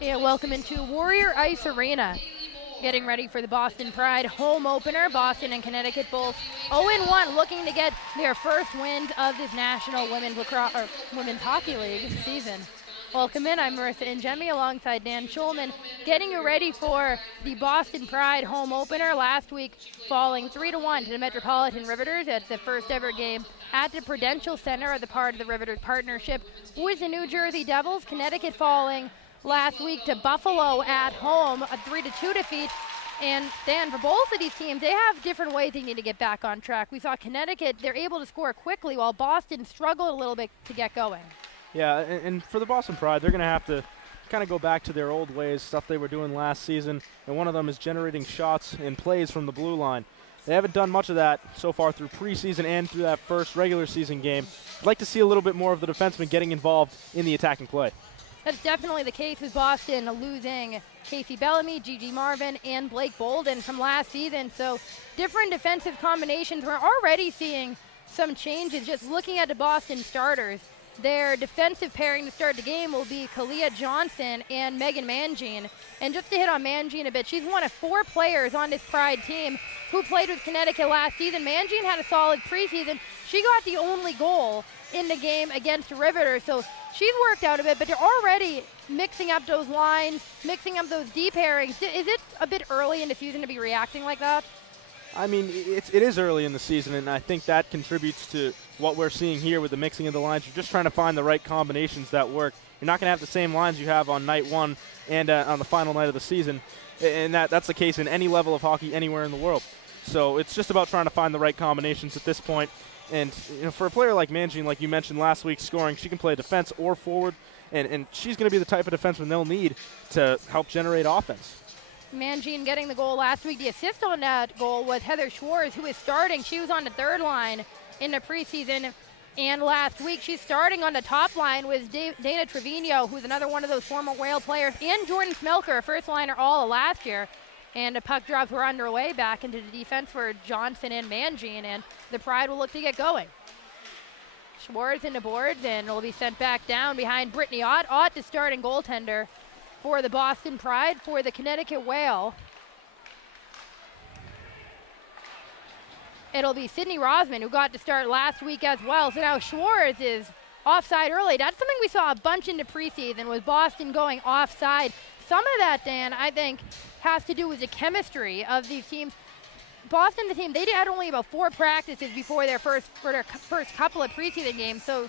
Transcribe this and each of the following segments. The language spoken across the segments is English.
Yeah, welcome into Warrior Ice Arena. Getting ready for the Boston Pride home opener. Boston and Connecticut both 0-1, looking to get their first wins of this National Women's Hockey League season. Welcome in, I'm Marissa Ingemi alongside Dan Schulman, getting you ready for the Boston Pride home opener. Last week falling 3-1 to the Metropolitan Riveters at the first ever game at the Prudential Center as a part of the Riveters partnership with the New Jersey Devils. Connecticut falling last week to Buffalo at home, a 3-2 defeat. And Dan, for both of these teams, they have different ways they need to get back on track. We saw Connecticut, they're able to score quickly while Boston struggled a little bit to get going. Yeah, and for the Boston Pride, they're going to have to kind of go back to their old ways, stuff they were doing last season, and one of them is generating shots and plays from the blue line. They haven't done much of that so far through preseason and through that first regular season game. I'd like to see a little bit more of the defensemen getting involved in the attacking play. That's definitely the case with Boston losing Casey Bellamy, Gigi Marvin, and Blake Bolden from last season. So different defensive combinations. We're already seeing some changes just looking at the Boston starters. Their defensive pairing to start the game will be Kalia Johnson and Megan Mangine. And just to hit on Mangine a bit, she's one of 4 players on this Pride team who played with Connecticut last season. Mangine had a solid preseason. She got the only goal in the game against the Riveters, so she's worked out a bit, but they're already mixing up those lines, mixing up those D pairings. Is it a bit early in the season to be reacting like that? I mean, it is early in the season, and I think that contributes to what we're seeing here with the mixing of the lines. You're just trying to find the right combinations that work. You're not going to have the same lines you have on night one and on the final night of the season, and that's the case in any level of hockey anywhere in the world. So it's just about trying to find the right combinations at this point. And for a player like Mangine, like you mentioned last week, scoring, she can play defense or forward, and she's going to be the type of defenseman they'll need to help generate offense. Mangine getting the goal last week. The assist on that goal was Heather Schwartz, who is starting. She was on the third line in the preseason, and last week she's starting on the top line with Dana Trevino, who's another one of those former Whale players, and Jordan Smelker, a first liner all of last year. And the puck drops were underway back into the defense for Johnson and Mangine, and the Pride will look to get going. Schwartz in the boards, and will be sent back down behind Brittany Ott. Ott, the starting goaltender for the Boston Pride. For the Connecticut Whale, it'll be Sydney Rosman, who got to start last week as well. So now Schwartz is offside early. That's something we saw a bunch in the preseason, was Boston going offside. Some of that, Dan, I think, has to do with the chemistry of these teams. Boston, the team, they had only about 4 practices before their first couple of preseason games. So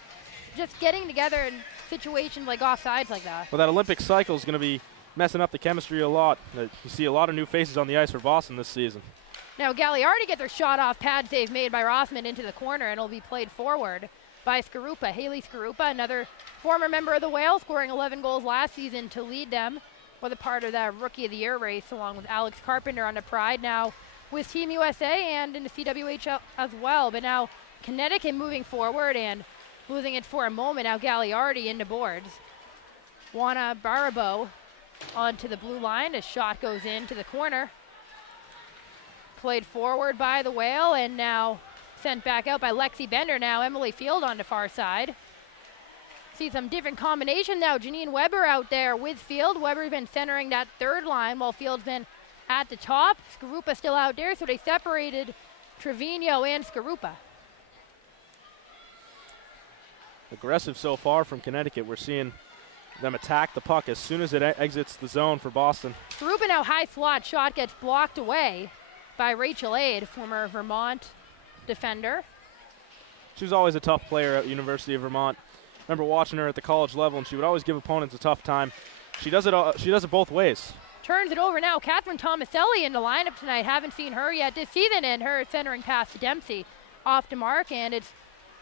just getting together in situations like offsides like that. Well, that Olympic cycle is going to be messing up the chemistry a lot. You see a lot of new faces on the ice for Boston this season. Now Gagliardi gets her shot off, pad save made by Rossman into the corner, and it'll be played forward by Skarupa. Haley Skarupa, another former member of the Whales, scoring 11 goals last season to lead them. Was a part of that Rookie of the Year race along with Alex Carpenter on the Pride, now with Team USA and in the CWHL as well. But now Connecticut moving forward and losing it for a moment. Now Gagliardi into boards. Juana Barabo onto the blue line. A shot goes into the corner. Played forward by the Whale and now sent back out by Lexi Bender. Now Emily Field on the far side. See some different combination now. Janine Weber out there with Field. Weber's been centering that third line while Field's been at the top. Skarupa still out there, so they separated Trevino and Skarupa. Aggressive so far from Connecticut. We're seeing them attack the puck as soon as it exits the zone for Boston. Skarupa now high slot. Shot gets blocked away by Rachel Aid, former Vermont defender. She was always a tough player at University of Vermont. Remember watching her at the college level, and she would always give opponents a tough time. She does it both ways. Turns it over now. Catherine Tomaselli in the lineup tonight. Haven't seen her yet this season, and her centering pass to Dempsey off the mark, and it's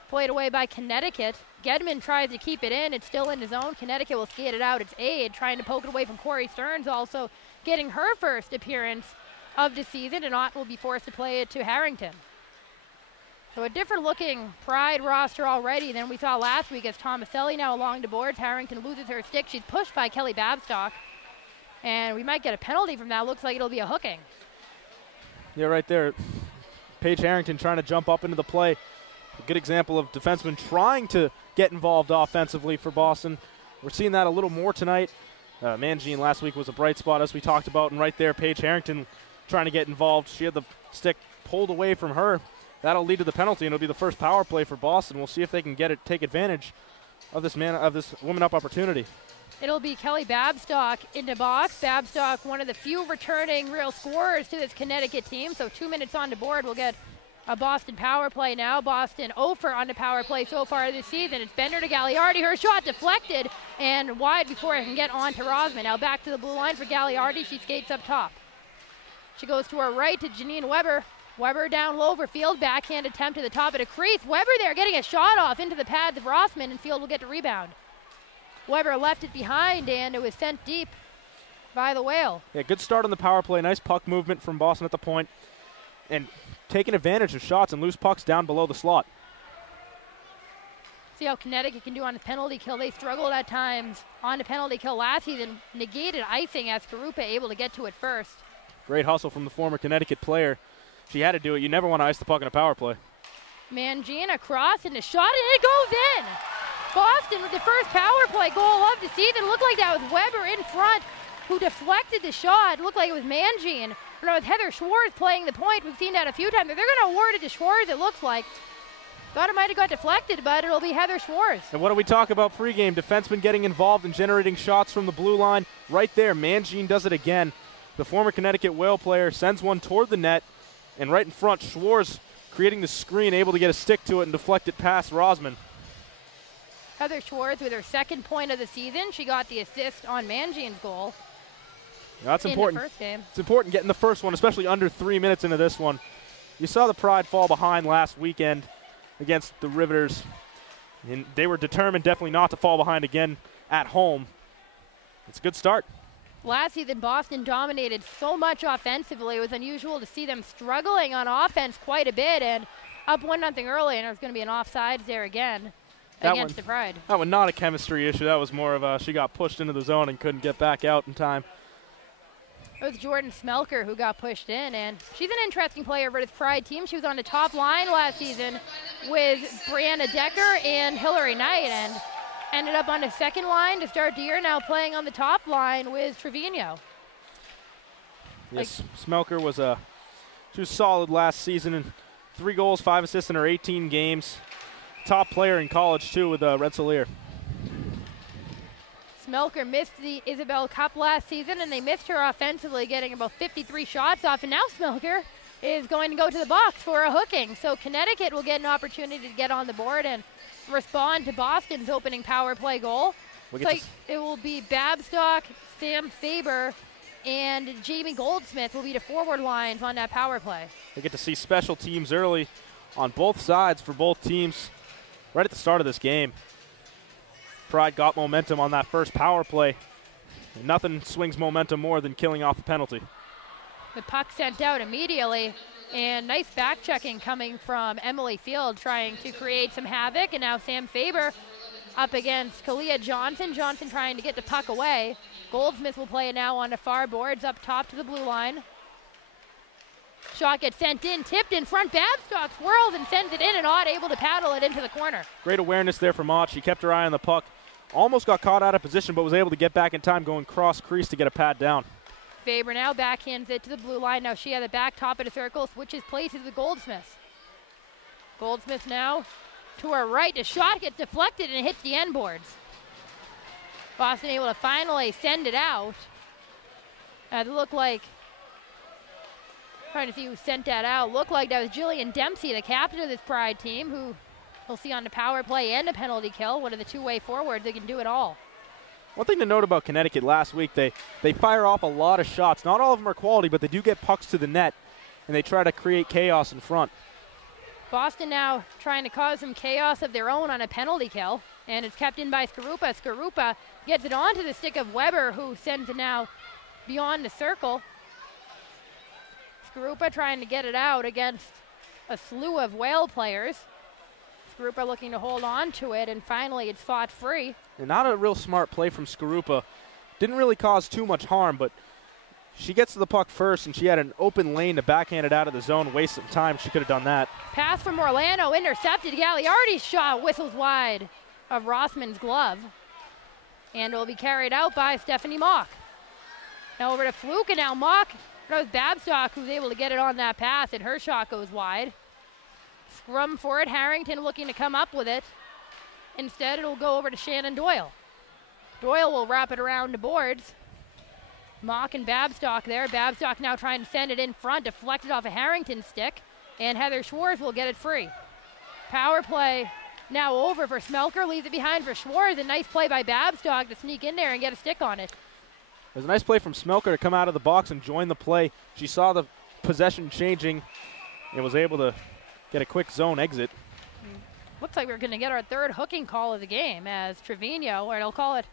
played away by Connecticut. Gedman tries to keep it in. It's still in the zone. Connecticut will skate it out. It's Aid trying to poke it away from Corey Stearns, also getting her first appearance of the season, and Ott will be forced to play it to Harrington. So a different looking Pride roster already than we saw last week as Tomaselli now along the boards. Harrington loses her stick. She's pushed by Kelly Babstock. And we might get a penalty from that. Looks like it'll be a hooking. Yeah, right there. Paige Harrington trying to jump up into the play. A good example of defensemen trying to get involved offensively for Boston. We're seeing that a little more tonight. Mangine last week was a bright spot, as we talked about, and right there, Paige Harrington trying to get involved. She had the stick pulled away from her. That'll lead to the penalty, and it'll be the first power play for Boston. We'll see if they can take advantage of this woman up opportunity. It'll be Kelly Babstock into box. Babstock, one of the few returning real scorers to this Connecticut team, so 2 minutes on the board. We'll get a Boston power play now. Boston 0 for on the power play so far this season. It's Bender to Gagliardi. Her shot deflected and wide before it can get on to Rosman. Now back to the blue line for Gagliardi. She skates up top. She goes to her right to Janine Weber. Weber down low over Field. Backhand attempt to the top of the crease. Weber there getting a shot off into the pads of Rossman, and Field will get the rebound. Weber left it behind, and it was sent deep by the Whale. Yeah, good start on the power play. Nice puck movement from Boston at the point, and taking advantage of shots and loose pucks down below the slot. See how Connecticut can do on the penalty kill. They struggled at times on the penalty kill last season. Negated icing as Karupa able to get to it first. Great hustle from the former Connecticut player. She had to do it. You never want to ice the puck in a power play. Mangine across and a shot, and it goes in. Boston with the first power play goal of the season. Looked like that was Weber in front who deflected the shot. Looked like it was Mangine. No, with Heather Schwartz playing the point. We've seen that a few times. They're going to award it to Schwartz, it looks like. Thought it might have got deflected, but it'll be Heather Schwartz. And what do we talk about pregame? Defensemen getting involved and generating shots from the blue line. Right there, Mangine does it again. The former Connecticut Whale player sends one toward the net, and right in front, Schwartz creating the screen, able to get a stick to it and deflect it past Rosman. Heather Schwartz with her second point of the season. She got the assist on Mangine's goal. That's important. In the first game. It's important getting the first one, especially under 3 minutes into this one. You saw the Pride fall behind last weekend against the Riveters, and they were determined definitely not to fall behind again at home. It's a good start. Last season, Boston dominated so much offensively. It was unusual to see them struggling on offense quite a bit, and up 1-0 early, and there was going to be an offsides there again against the Pride. That was not a chemistry issue. That was more of a she got pushed into the zone and couldn't get back out in time. It was Jordan Smelker who got pushed in, and she's an interesting player for this Pride team. She was on the top line last season with Brianna Decker and Hillary Knight, and ended up on the second line to start the year, now playing on the top line with Trevino. Yes, Smelker was she was solid last season, and 3 goals, 5 assists in her 18 games. Top player in college too with Rensselaer. Smelker missed the Isabel Cup last season, and they missed her offensively, getting about 53 shots off, and now Smelker is going to go to the box for a hooking. So Connecticut will get an opportunity to get on the board and respond to Boston's opening power play goal. It will be Babstock, Sam Faber, and Jamie Goldsmith will be the forward lines on that power play. We get to see special teams early on both sides for both teams right at the start of this game. Pride got momentum on that first power play. And nothing swings momentum more than killing off a penalty. The puck sent out immediately, and nice back checking coming from Emily Field, trying to create some havoc. And now Sam Faber up against Kalia Johnson. Johnson trying to get the puck away. Goldsmith will play it now on the far boards up top to the blue line. Shot gets sent in, tipped in front. Babstock swirls and sends it in, and Ott able to paddle it into the corner. Great awareness there from Ott. She kept her eye on the puck. Almost got caught out of position, but was able to get back in time, going cross crease to get a pad down. Faber now backhands it to the blue line. Now she had the back top of the circle, switches places with Goldsmith. Goldsmith now to her right. The shot gets deflected and hits the end boards. Boston able to finally send it out. It looked like, trying to see who sent that out. Looked like that was Jillian Dempsey, the captain of this Pride team, who we'll see on the power play and a penalty kill. One of the two-way forwards, they can do it all. One thing to note about Connecticut last week, they fire off a lot of shots. Not all of them are quality, but they do get pucks to the net, and they try to create chaos in front. Boston now trying to cause some chaos of their own on a penalty kill, and it's kept in by Skarupa. Skarupa gets it onto the stick of Weber, who sends it now beyond the circle. Skarupa trying to get it out against a slew of Whale players. Skarupa looking to hold on to it, and finally it's fought free. And not a real smart play from Skarupa. Didn't really cause too much harm, but she gets to the puck first, and she had an open lane to backhand it out of the zone. Waste some time. She could have done that. Pass from Orlando, intercepted. Gagliardi's shot whistles wide of Rossman's glove. And it will be carried out by Stephanie Mock. Now over to Fluke, and now Mock. That was Babstock who's able to get it on that pass, and her shot goes wide. Scrum for it. Harrington looking to come up with it. Instead, it'll go over to Shannon Doyle. Doyle will wrap it around the boards. Mock and Babstock there. Babstock now trying to send it in front, deflected off a Harrington stick, and Heather Schwartz will get it free. Power play now over for Smelker, leaves it behind for Schwartz. A nice play by Babstock to sneak in there and get a stick on it. It was a nice play from Smelker to come out of the box and join the play. She saw the possession changing and was able to get a quick zone exit. Looks like we're going to get our third hooking call of the game as Trevino, or they'll call it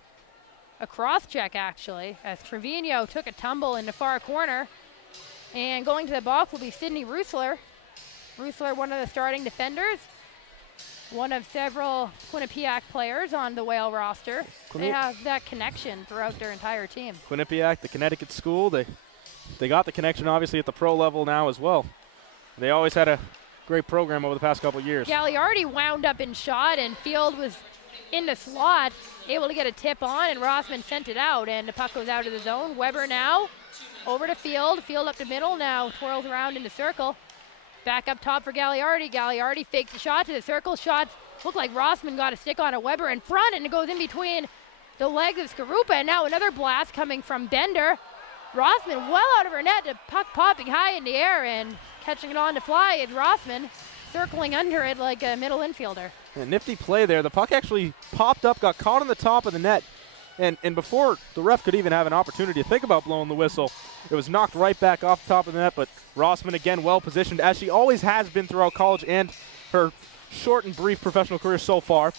a cross check actually, as Trevino took a tumble in the far corner. And going to the box will be Sydney Roosler. Roosler, one of the starting defenders, one of several Quinnipiac players on the Whale roster. They have that connection throughout their entire team. Quinnipiac, the Connecticut school, they got the connection obviously at the pro level now as well. They always had a great program over the past couple of years. Gagliardi wound up in shot, and Field was in the slot, able to get a tip on, and Rossman sent it out, and the puck goes out of the zone. Weber now over to Field. Field up the middle, now twirls around in the circle. Back up top for Gagliardi. Gagliardi fakes the shot to the circle. Shot looked like Rossman got a stick on it. Weber in front, and it goes in between the legs of Skarupa, and now another blast coming from Bender. Rossman well out of her net, the puck popping high in the air and catching it on to fly is Rossman, circling under it like a middle infielder. A nifty play there. The puck actually popped up, got caught on the top of the net, and before the ref could even have an opportunity to think about blowing the whistle, it was knocked right back off the top of the net, but Rossman again well positioned, as she always has been throughout college and her short and brief professional career so far.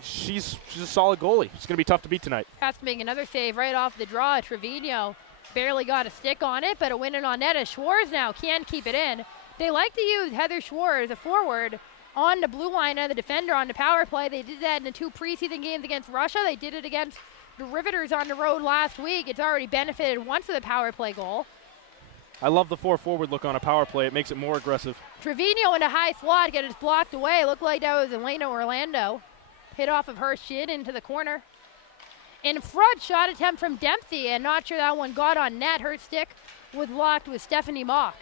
She's a solid goalie. It's going to be tough to beat tonight. Has to make another save right off the draw. Trevino barely got a stick on it, but a win it on net as Schwartz now can keep it in. They like to use Heather Schwartz, a forward, on the blue line of the defender on the power play. They did that in the 2 preseason games against Russia. They did it against the Riveters on the road last week. It's already benefited once of the power play goal. I love the 4-forward look on a power play. It makes it more aggressive. Trevino in a high slot, gets it blocked away. Looked like that was Elena Orlando. Hit off of her shin into the corner. In front, shot attempt from Dempsey, and not sure that one got on net. Her stick was blocked with Stephanie Mock.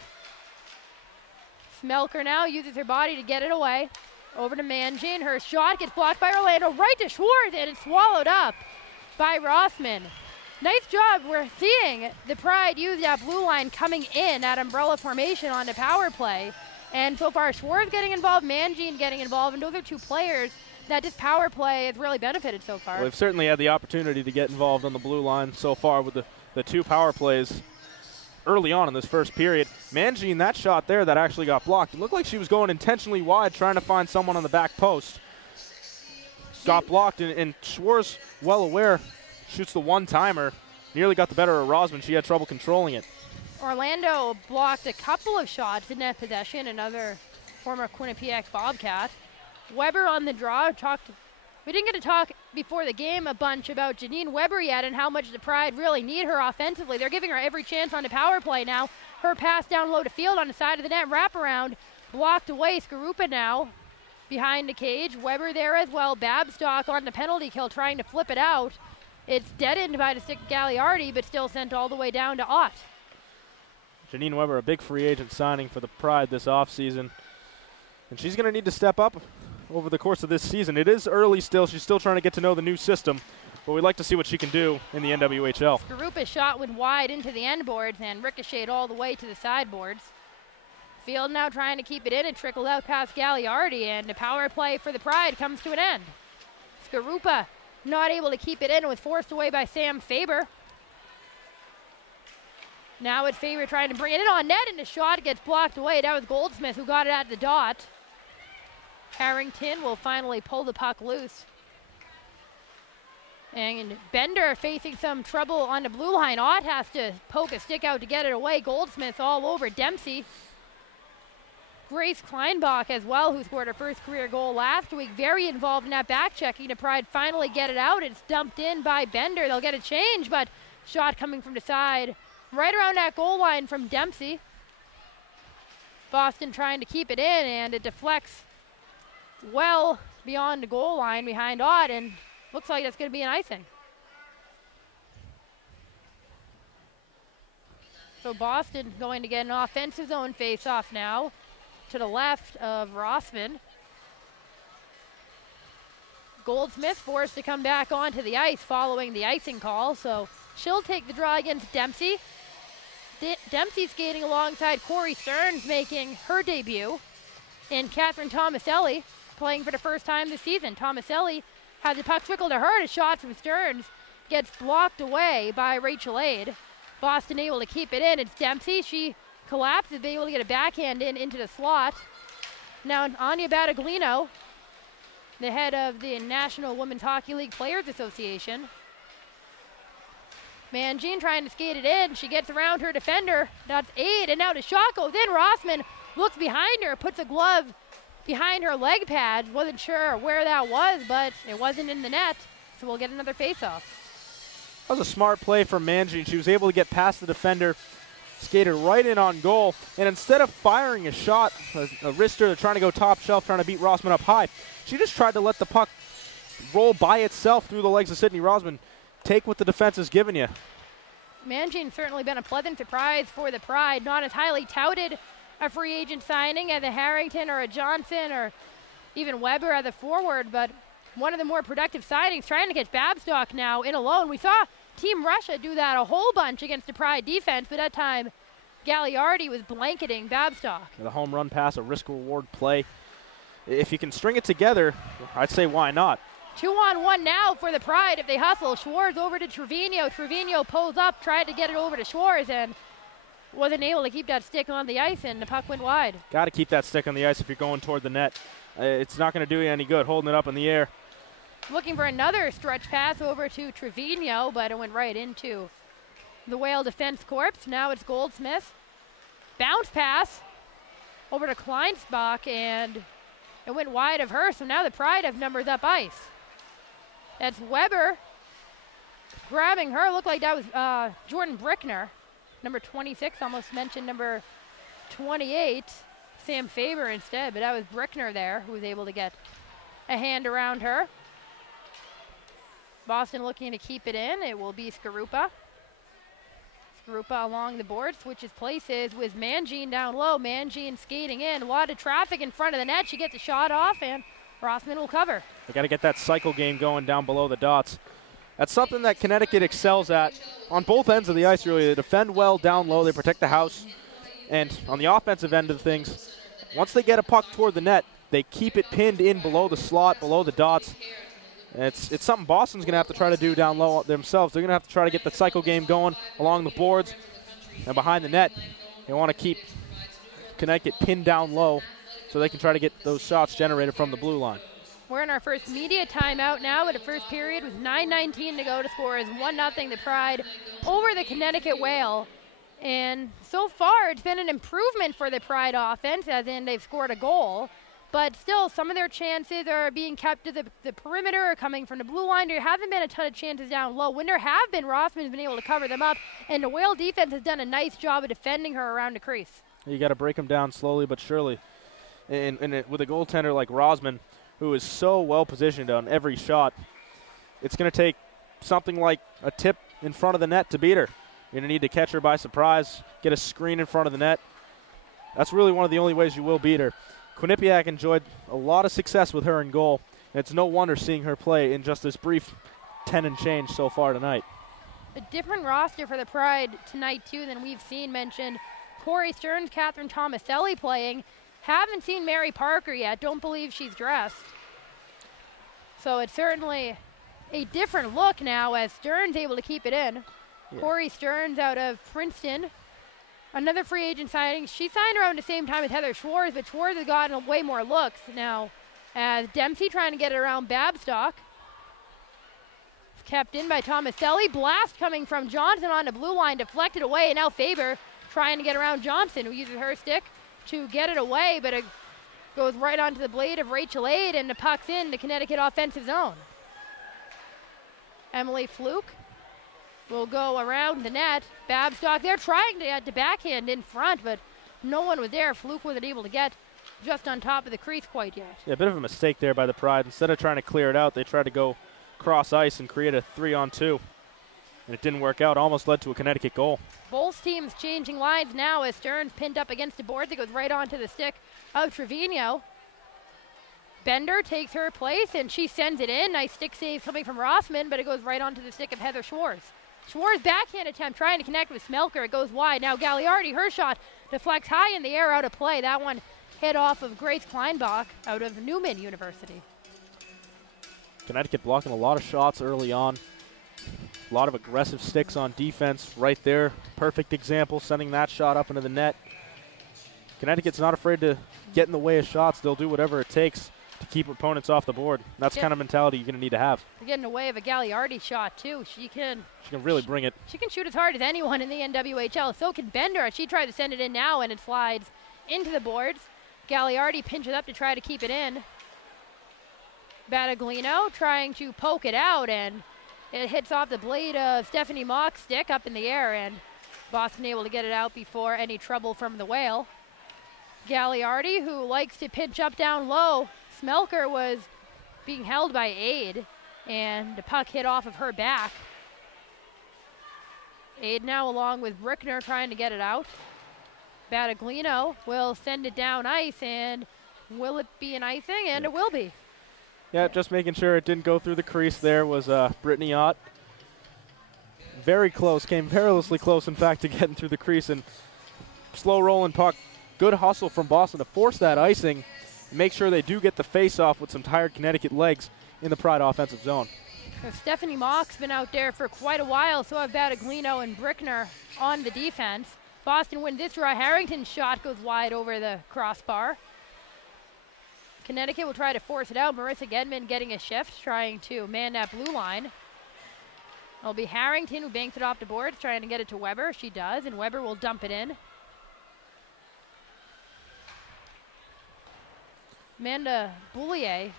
Smelker now uses her body to get it away. Over to Mangin. Her shot gets blocked by Orlando, right to Schwartz, and it's swallowed up by Rossman. Nice job. We're seeing the Pride use that blue line coming in, that umbrella formation on the power play. And so far, Schwartz getting involved, Mangin getting involved, and those are 2 players that this power play has really benefited so far. Well, they've certainly had the opportunity to get involved on the blue line so far with the 2 power plays early on in this first period. Mangin, that shot there that actually got blocked, it looked like she was going intentionally wide trying to find someone on the back post. Got blocked, and Schwartz, well aware, shoots the one-timer. Nearly got the better of Rossman. She had trouble controlling it. Orlando blocked a couple of shots in that possession, another former Quinnipiac Bobcat. Weber on the draw. We didn't get to talk before the game a bunch about Janine Weber yet and how much the Pride really need her offensively. They're giving her every chance on the power play now. Her pass down low to Field on the side of the net, wraparound, blocked away. Skarupa now behind the cage. Weber there as well. Babstock on the penalty kill trying to flip it out. It's deadened by the stick of Gagliardi, but still sent all the way down to Ott. Janine Weber, a big free agent signing for the Pride this offseason. And she's going to need to step up over the course of this season. It is early still. She's still trying to get to know the new system, but we'd like to see what she can do in the NWHL. Skarupa's shot went wide into the end boards and ricocheted all the way to the sideboards. Field now trying to keep it in and trickled out past Gagliardi, and the power play for the Pride comes to an end. Skarupa not able to keep it in, was forced away by Sam Faber. Now it's Faber trying to bring it in on net, and the shot gets blocked away. That was Goldsmith who got it at the dot. Harrington will finally pull the puck loose. And Bender facing some trouble on the blue line. Ott has to poke a stick out to get it away. Goldsmith all over Dempsey. Grace Kleinbach as well, who scored her first career goal last week. Very involved in that back checking to Pride finally get it out. It's dumped in by Bender. They'll get a change, but shot coming from the side. Right around that goal line from Dempsey. Boston trying to keep it in, and it deflects well beyond the goal line behind Ott, and looks like that's going to be an icing. So Boston going to get an offensive zone face-off now to the left of Rossman. Goldsmith forced to come back onto the ice following the icing call, so she'll take the draw against Dempsey. Dempsey skating alongside Corey Stearns, making her debut, and Catherine Tomaselli playing for the first time this season. Tomaselli has the puck trickle to her, a shot from Stearns gets blocked away by Rachel Aid. Boston able to keep it in. It's Dempsey. She collapses, being able to get a backhand into the slot. Now Anya Battaglino, the head of the National Women's Hockey League Players Association. Mangine trying to skate it in. She gets around her defender. That's Aid, and now the shot goes in. Rossman looks behind her, puts a glove behind her leg pads. Wasn't sure where that was, but it wasn't in the net, so we'll get another face-off. That was a smart play from Mangine. She was able to get past the defender, skated right in on goal, and instead of firing a shot, a wrister trying to go top shelf, trying to beat Rossman up high, she just tried to let the puck roll by itself through the legs of Sydney Rossman. Take what the defense has given you. Mangine's certainly been a pleasant surprise for the Pride. Not as highly touted a free agent signing as a Harrington or a Johnson or even Weber as a forward, but one of the more productive signings, trying to catch Babstock now in alone. We saw Team Russia do that a whole bunch against the Pride defense, but that time Gagliardi was blanketing Babstock. The home run pass, a risk-reward play. If you can string it together, I'd say why not? 2-on-1 now for the Pride if they hustle. Schwartz over to Trevino. Trevino pulls up, tried to get it over to Schwartz, and wasn't able to keep that stick on the ice, and the puck went wide. Got to keep that stick on the ice if you're going toward the net. It's not going to do you any good holding it up in the air. Looking for another stretch pass over to Trevino, but it went right into the Whale Defense Corps. Now it's Goldsmith. Bounce pass over to Kleinsbach, and it went wide of her, so now the Pride have numbers up ice. That's Weber grabbing her. Looked like that was Jordan Brickner, number 26. Almost mentioned number 28, Sam Faber instead, but that was Brickner there who was able to get a hand around her. Boston looking to keep it in. It will be Skarupa. Skarupa along the board, switches places with Mangine down low. Mangine skating in. A lot of traffic in front of the net. She gets a shot off, and Rossman will cover. They got to get that cycle game going down below the dots. That's something that Connecticut excels at on both ends of the ice, really. They defend well down low. They protect the house. And on the offensive end of things, once they get a puck toward the net, they keep it pinned in below the slot, below the dots. It's something Boston's going to have to try to do down low themselves. They're going to have to try to get the cycle game going along the boards and behind the net. They want to keep Connecticut pinned down low so they can try to get those shots generated from the blue line. We're in our first media timeout now, but the first period with 9:19 to go. To score is 1-0 the Pride over the Connecticut Whale. And so far, it's been an improvement for the Pride offense, as in they've scored a goal. But still, some of their chances are being kept to the perimeter or coming from the blue line. There haven't been a ton of chances down low. When there have been, Rossman's been able to cover them up, and the Whale defense has done a nice job of defending her around the crease. You got to break them down slowly but surely. And with a goaltender like Rossman, who is so well positioned on every shot, it's going to take something like a tip in front of the net to beat her. You're going to need to catch her by surprise, get a screen in front of the net. That's really one of the only ways you will beat her. Quinnipiac enjoyed a lot of success with her in goal, and it's no wonder seeing her play in just this brief 10 and change so far tonight. A different roster for the Pride tonight, too, than we've seen mentioned. Corey Stearns, Catherine Tomaselli playing. Haven't seen Mary Parker yet. Don't believe she's dressed. So it's certainly a different look now as Stearns able to keep it in. Yeah. Corey Stearns out of Princeton. Another free agent signing. She signed around the same time as Heather Schwartz, but Schwartz has gotten way more looks now as Dempsey trying to get it around Babstock. It's kept in by Tomaselli. Blast coming from Johnson on the blue line, deflected away, and now Faber trying to get around Johnson, who uses her stick to get it away, but it goes right onto the blade of Rachel Aid, and the puck's in the Connecticut offensive zone. Emily Fluke will go around the net. Babstock, they're trying to get the backhand in front, but no one was there. Fluke wasn't able to get just on top of the crease quite yet. Yeah, a bit of a mistake there by the Pride. Instead of trying to clear it out, they tried to go cross ice and create a 3-on-2. It didn't work out. Almost led to a Connecticut goal. Both teams changing lines now as Stearns pinned up against the boards. It goes right onto the stick of Trevino. Bender takes her place, and she sends it in. Nice stick save coming from Rossman, but it goes right onto the stick of Heather Schwartz. Schwartz backhand attempt trying to connect with Smelker. It goes wide. Now Gagliardi, her shot deflects high in the air, out of play. That one hit off of Grace Kleinbach out of Newman University. Connecticut blocking a lot of shots early on. A lot of aggressive sticks on defense right there. Perfect example, sending that shot up into the net. Connecticut's not afraid to get in the way of shots. They'll do whatever it takes to keep opponents off the board. That's the kind of mentality you're going to need to have. Get in the way of a Gagliardi shot, too. She can really bring it. She can shoot as hard as anyone in the NWHL. So can Bender. She tried to send it in now, and it slides into the boards. Gagliardi pinches up to try to keep it in. Battaglino trying to poke it out, and it hits off the blade of Stephanie Mock's stick up in the air, and Boston able to get it out before any trouble from the Whale. Gagliardi, who likes to pinch up down low. Smelker was being held by Aid, and the puck hit off of her back. Aid now along with Brickner trying to get it out. Battaglino will send it down ice, and will it be an icing? And it will be. Yeah, just making sure it didn't go through the crease there was Brittany Ott. Very close, came perilously close, in fact, to getting through the crease, and slow rolling puck. Good hustle from Boston to force that icing and make sure they do get the face-off with some tired Connecticut legs in the Pride offensive zone. Stephanie Mock's been out there for quite a while, so have Battaglino and Brickner on the defense. Boston wins this draw. Harrington's shot goes wide over the crossbar. Connecticut will try to force it out. Marissa Gedman getting a shift, trying to man that blue line. It'll be Harrington who banks it off the boards, trying to get it to Weber. She does, and Weber will dump it in. Amanda Boulier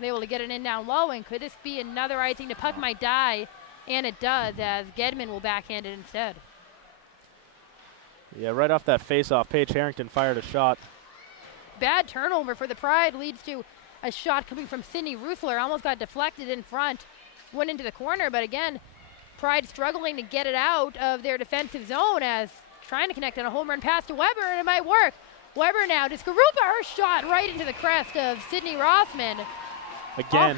able to get it in down low, and could this be another icing? The puck might die, and it does, as Gedman will backhand it instead. Yeah, right off that face-off, Paige Harrington fired a shot. Bad turnover for the Pride leads to a shot coming from Sydney Ruthler. Almost got deflected in front, went into the corner, but again, Pride struggling to get it out of their defensive zone, as trying to connect on a home run pass to Weber, and it might work. Weber now to Skarupa, her shot right into the crest of Sydney Rossman. Again.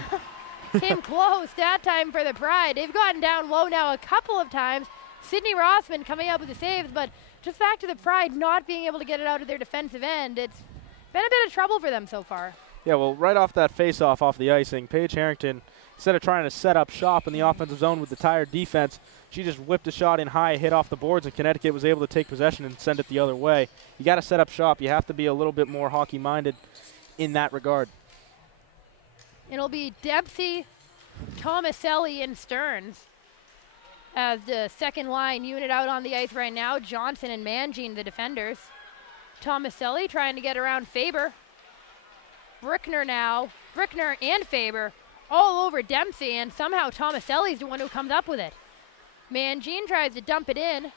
Came close that time for the Pride. They've gotten down low now a couple of times. Sydney Rossman coming up with the saves, but just back to the Pride not being able to get it out of their defensive end. It's been a bit of trouble for them so far. Yeah, well, right off that face-off off the icing, Paige Harrington, instead of trying to set up shop in the offensive zone with the tired defense, she just whipped a shot in high, hit off the boards, and Connecticut was able to take possession and send it the other way. You got to set up shop. You have to be a little bit more hockey-minded in that regard. It'll be Dempsey, Tomaselli, and Stearns as the second line unit out on the ice right now. Johnson and Mangine, the defenders. Tomaselli trying to get around Faber. Brickner now. Brickner and Faber all over Dempsey, and somehow Tomaselli's the one who comes up with it. Mangine tries to dump it in.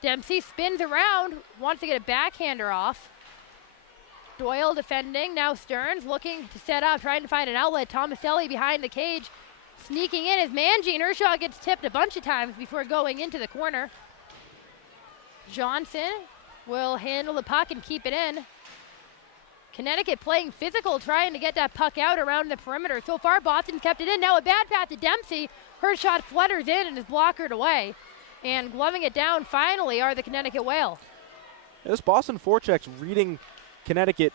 Dempsey spins around, wants to get a backhander off. Doyle defending, now Stearns looking to set up, trying to find an outlet. Tomaselli behind the cage, sneaking in as Mangine. Her shot gets tipped a bunch of times before going into the corner. Johnson will handle the puck and keep it in. Connecticut playing physical, trying to get that puck out around the perimeter. So far, Boston kept it in. Now a bad pass to Dempsey. Her shot flutters in and is blockered away. And gloving it down finally are the Connecticut Whale. This Boston forecheck's reading Connecticut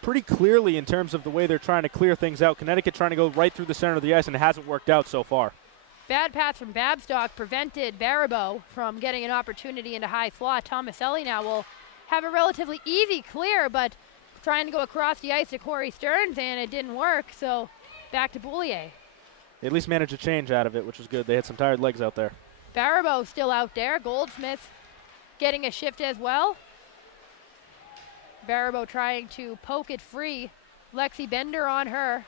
pretty clearly in terms of the way they're trying to clear things out. Connecticut trying to go right through the center of the ice, and it hasn't worked out so far. Bad pass from Babstock prevented Baribeau from getting an opportunity into high slot. Tomaselli now will have a relatively easy clear, but trying to go across the ice to Corey Stearns, and it didn't work, so back to Boulier. They at least managed a change out of it, which was good. They had some tired legs out there. Baribeau still out there. Goldsmith getting a shift as well. Baribeau trying to poke it free. Lexi Bender on her.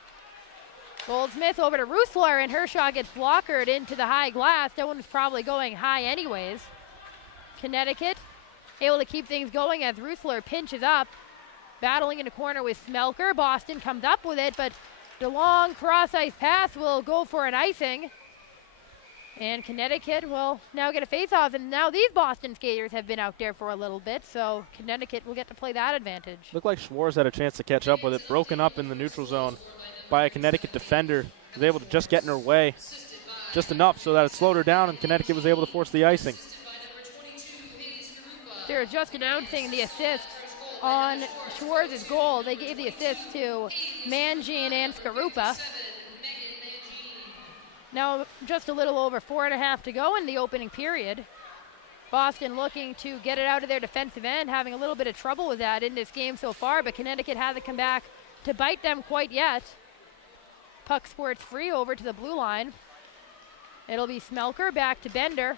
Goldsmith over to Roosler, and her shot gets blockered into the high glass. That one was probably going high anyways. Connecticut able to keep things going as Roosler pinches up. Battling in the corner with Smelker. Boston comes up with it, but the long cross-ice pass will go for an icing. And Connecticut will now get a face-off, and now these Boston skaters have been out there for a little bit, so Connecticut will get to play that advantage. Looked like Schwartz had a chance to catch up with it, broken up in the neutral zone by a Connecticut defender. Was able to just get in her way just enough so that it slowed her down, and Connecticut was able to force the icing. They're just announcing the assist on Schwartz's goal. They gave the assist to Mangin and Skarupa. Now just a little over 4.5 to go in the opening period. Boston looking to get it out of their defensive end, having a little bit of trouble with that in this game so far, but Connecticut hasn't come back to bite them quite yet. Puck squirts free over to the blue line. It'll be Smelker back to Bender.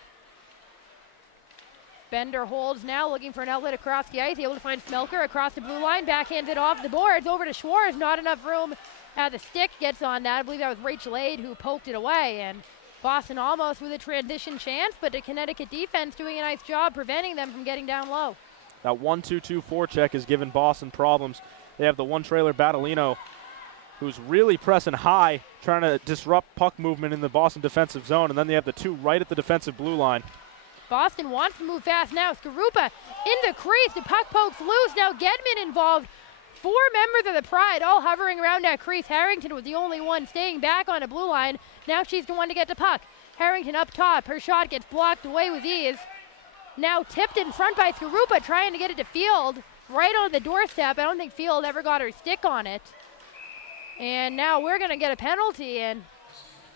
Bender holds now, looking for an outlet across the ice, able to find Smelker across the blue line, backhands it off the boards, over to Schwartz, not enough room. The stick gets on that. I believe that was Rachel Aid who poked it away, and Boston almost with a transition chance, but the Connecticut defense doing a nice job preventing them from getting down low. That 1-2-2 forecheck has given Boston problems. They have the one-trailer Battolino, who's really pressing high, trying to disrupt puck movement in the Boston defensive zone, and then they have the two right at the defensive blue line. Boston wants to move fast now. Skarupa in the crease. The puck pokes loose. Now Gedman involved. 4 members of the Pride all hovering around that crease. Harrington was the only one staying back on the blue line. Now she's the one to get the puck. Harrington up top. Her shot gets blocked away with ease. Now tipped in front by Skarupa, trying to get it to Field. Right on the doorstep. I don't think Field ever got her stick on it. And now we're going to get a penalty, and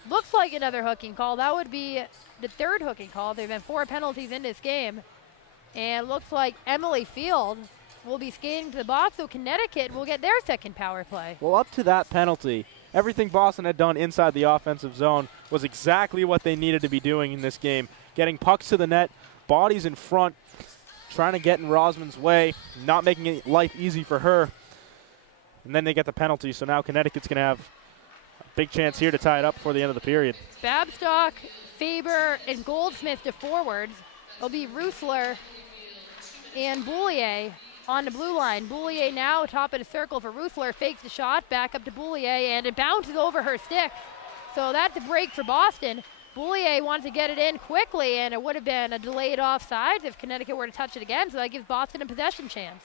looks like another hooking call. That would be the 3rd hooking call. There have been 4 penalties in this game. And looks like Emily Field will be skating to the box, so Connecticut will get their 2nd power play. Well, up to that penalty, everything Boston had done inside the offensive zone was exactly what they needed to be doing in this game. Getting pucks to the net, bodies in front, trying to get in Rosman's way, not making life easy for her. And then they get the penalty, so now Connecticut's going to have a big chance here to tie it up before the end of the period. Babstock, Faber, and Goldsmith to forwards. It'll be Roosler and Boulier on the blue line. Boulier now top of the circle for Roosler, fakes the shot, back up to Boulier, and it bounces over her stick. So that's a break for Boston. Boulier wants to get it in quickly, and it would have been a delayed offsides if Connecticut were to touch it again, so that gives Boston a possession chance.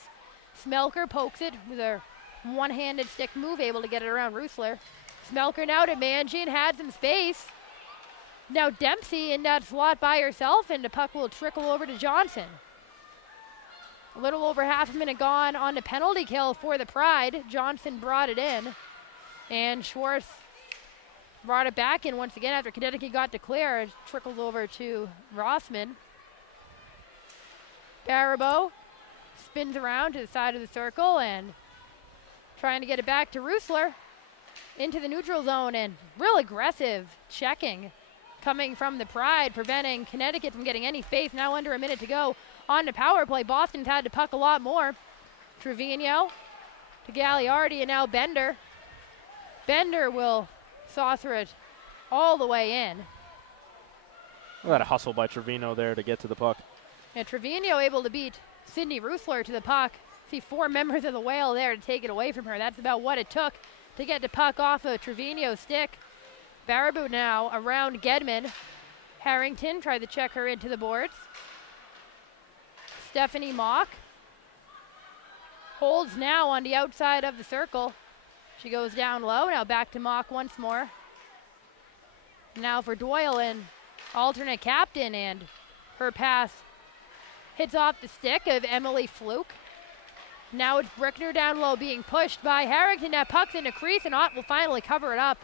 Smelker pokes it with a one-handed stick move, able to get it around Roosler. Smelker now to Mangin, had some space. Now Dempsey in that slot by herself, and the puck will trickle over to Johnson. A little over half a minute gone on the penalty kill for the Pride. Johnson brought it in, and Schwartz brought it back in once again after Connecticut got declared. Trickled over to Rossman. Baribeau spins around to the side of the circle and trying to get it back to Roosler into the neutral zone, and real aggressive checking coming from the Pride, preventing Connecticut from getting any space. Now under a minute to go on the power play. Boston's had to puck a lot more. Trevino to Gagliardi, and now Bender. Bender will saucer it all the way in. Well, that a hustle by Trevino there to get to the puck. And Trevino able to beat Sydney Roosler to the puck. See 4 members of the Whale there to take it away from her. That's about what it took to get the puck off of Trevino's stick. Baribeau now around Gedman. Harrington tried to check her into the boards. Stephanie Mock holds now on the outside of the circle. She goes down low. Now back to Mock once more. Now for Doyle, and alternate captain, and her pass hits off the stick of Emily Fluke. Now it's Brickner down low being pushed by Harrington. That puck's in the crease, and Ott will finally cover it up.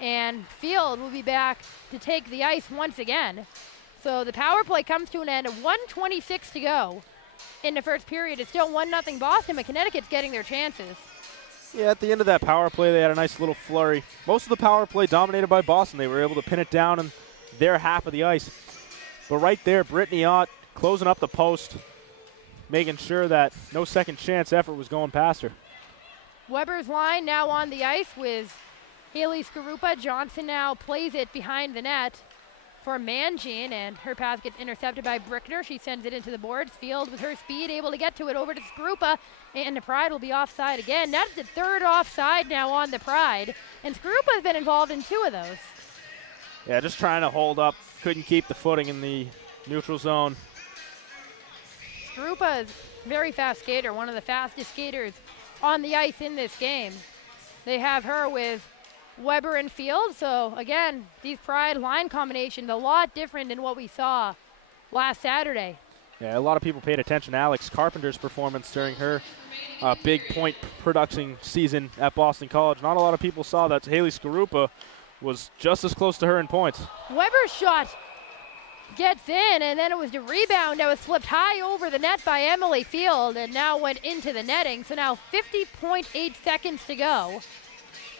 And Field will be back to take the ice once again. So the power play comes to an end. 1:26 to go in the first period. It's still 1-0 Boston, but Connecticut's getting their chances. Yeah, at the end of that power play, they had a nice little flurry. Most of the power play dominated by Boston. They were able to pin it down in their half of the ice. But right there, Brittany Ott closing up the post, making sure that no second chance effort was going past her. Weber's line now on the ice with Haley Skarupa. Johnson now plays it behind the net for Mangin, and her pass gets intercepted by Brickner. She sends it into the boards. Field with her speed able to get to it over to Skarupa, and the Pride will be offside again. That's the 3rd offside now on the Pride, and Skarupa's been involved in 2 of those. Yeah, just trying to hold up couldn't keep the footing in the neutral zone. Skarupa is a very fast skater, one of the fastest skaters on the ice in this game. They have her with Weber and Field, so again, these Pride line combinations a lot different than what we saw last Saturday. Yeah, a lot of people paid attention to Alex Carpenter's performance during her big point production season at Boston College. Not a lot of people saw that Haley Skarupa was just as close to her in points. Weber's shot gets in, and then it was the rebound that was flipped high over the net by Emily Field and now went into the netting. So now 50.8 seconds to go.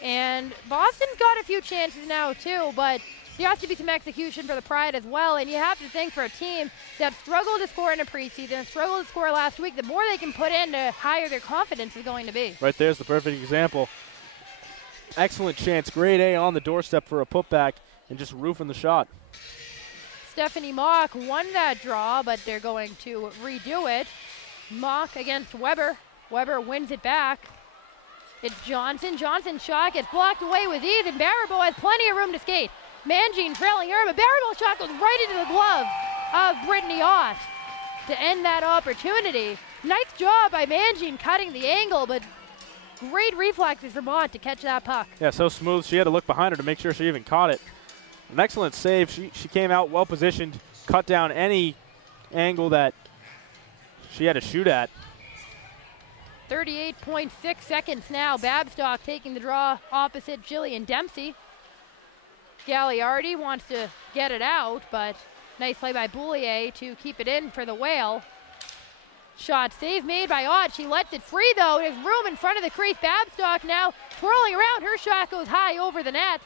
And Boston's got a few chances now too, but there has to be some execution for the Pride as well. And you have to think for a team that struggled to score in the preseason, struggled to score last week, the more they can put in, the higher their confidence is going to be. Right there's the perfect example. Excellent chance, grade A on the doorstep for a putback and just roofing the shot. Stephanie Mock won that draw, but they're going to redo it. Mock against Weber. Weber wins it back. It's Johnson. Johnson's shot gets blocked away with ease, and Baribeau has plenty of room to skate. Mangine trailing her, but Baribeau's shot goes right into the glove of Brittany Ott to end that opportunity. Nice job by Mangine cutting the angle, but great reflexes from Ott to catch that puck. Yeah, so smooth. She had to look behind her to make sure she even caught it. An excellent save. She came out well positioned, cut down any angle that she had to shoot at. 38.6 seconds now. Babstock taking the draw opposite Jillian Dempsey. Gagliardi wants to get it out, but nice play by Boulier to keep it in for the Whale. Shot save made by Ott. She lets it free though. There's room in front of the crease. Babstock now twirling around. Her shot goes high over the net.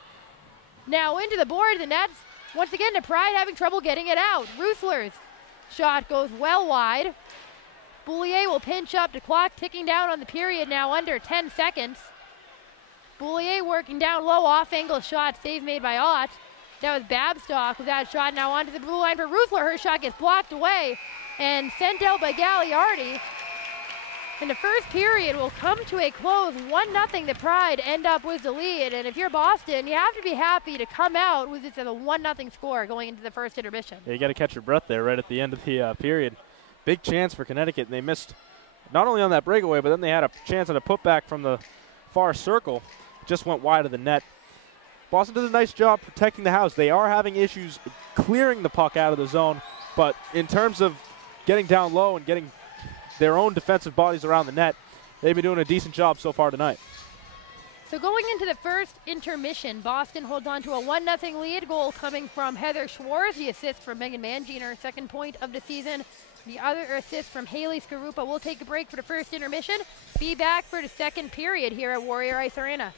Now into the boards, and that's once again the Pride having trouble getting it out. Roosler's shot goes well wide. Boulier will pinch up, the clock ticking down on the period now, under 10 seconds. Boulier working down low, off-angle shot, save made by Ott. That was Babstock with that shot now onto the blue line for Roosler. Her shot gets blocked away and sent out by Gagliardi. And the first period will come to a close, 1-0. The Pride end up with the lead, and if you're Boston, you have to be happy to come out with this as a 1-0 score going into the first intermission. Yeah, you got to catch your breath there right at the end of the period. Big chance for Connecticut, and they missed not only on that breakaway, but then they had a chance at a putback from the far circle. Just went wide of the net. Boston does a nice job protecting the house. They are having issues clearing the puck out of the zone, but in terms of getting down low and getting their own defensive bodies around the net, they've been doing a decent job so far tonight. So going into the first intermission, Boston holds on to a 1-0 lead. Goal coming from Heather Schwartz. The assist from Megan Mangine, her second point of the season. The other assist from Haley Skarupa. We'll take a break for the first intermission. Be back for the second period here at Warrior Ice Arena.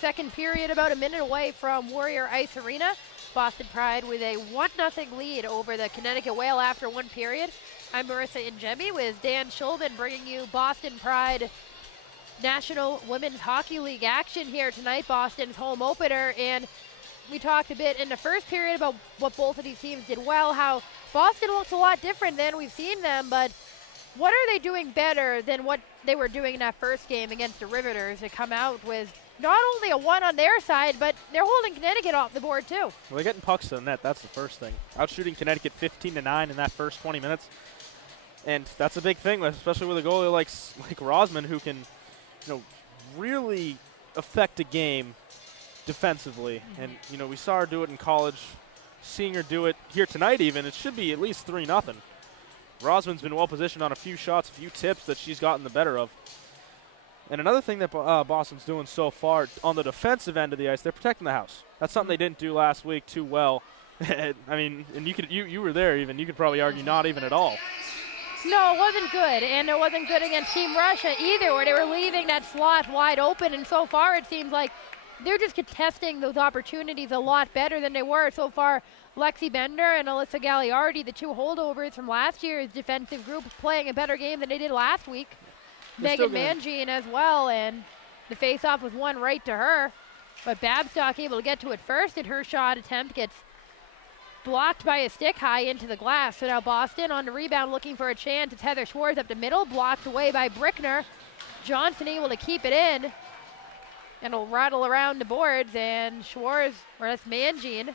Second period about a minute away from Warrior Ice Arena. Boston Pride with a 1-0 lead over the Connecticut Whale after one period. I'm Marissa Ingemi with Dan Schulman bringing you Boston Pride National Women's Hockey League action here tonight, Boston's home opener. And we talked a bit in the first period about what both of these teams did well, how Boston looks a lot different than we've seen them, but what are they doing better than what they were doing in that first game against the Riveters to come out with not only a 1 on their side, but they're holding Connecticut off the board too? Well, they're getting pucks to the net. That's the first thing. Outshooting Connecticut 15-9 in that first 20 minutes. And that's a big thing, especially with a goalie like Rosman, who can, really affect a game defensively. And, we saw her do it in college. Seeing her do it here tonight even, it should be at least 3-0. Rosman's been well positioned on a few shots, a few tips that she's gotten the better of. And another thing that Boston's doing so far on the defensive end of the ice, they're protecting the house. That's something they didn't do last week too well. I mean, and you were there even. You could probably argue not even at all. No, it wasn't good, and it wasn't good against Team Russia either, where they were leaving that slot wide open, and so far it seems like they're just contesting those opportunities a lot better than they were so far. Lexi Bender and Alyssa Gagliardi, the two holdovers from last year's defensive group, playing a better game than they did last week. Megan Mangine as well, and the face-off was one right to her. But Babstock able to get to it first, and her shot attempt gets blocked by a stick high into the glass. So now Boston on the rebound looking for a chance. It's Heather Schwartz up the middle, blocked away by Brickner. Johnson able to keep it in, and it'll rattle around the boards, and Schwartz, or that's Mangine,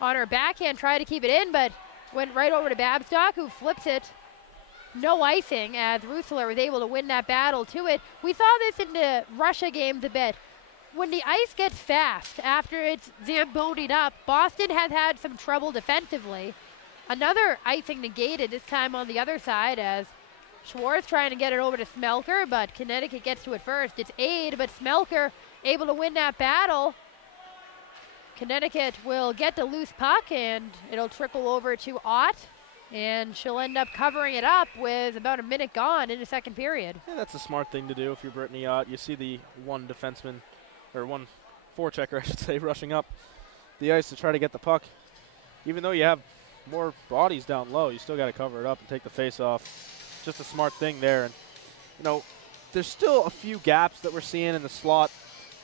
on her backhand, tried to keep it in, but went right over to Babstock, who flips it. No icing, as Rusler was able to win that battle to it. We saw this in the Russia games a bit. When the ice gets fast after it's zambonied up, Boston has had some trouble defensively. Another icing negated, this time on the other side, as Schwartz trying to get it over to Smelker, but Connecticut gets to it first. It's Aid, but Smelker able to win that battle. Connecticut will get the loose puck, and it'll trickle over to Ott, and she'll end up covering it up with about a minute gone in the second period. Yeah, that's a smart thing to do if you're Brittany Ott. You see the one defenseman, or one forechecker, I should say, rushing up the ice to try to get the puck. Even though you have more bodies down low, you still got to cover it up and take the face off. Just a smart thing there. And, there's still a few gaps that we're seeing in the slot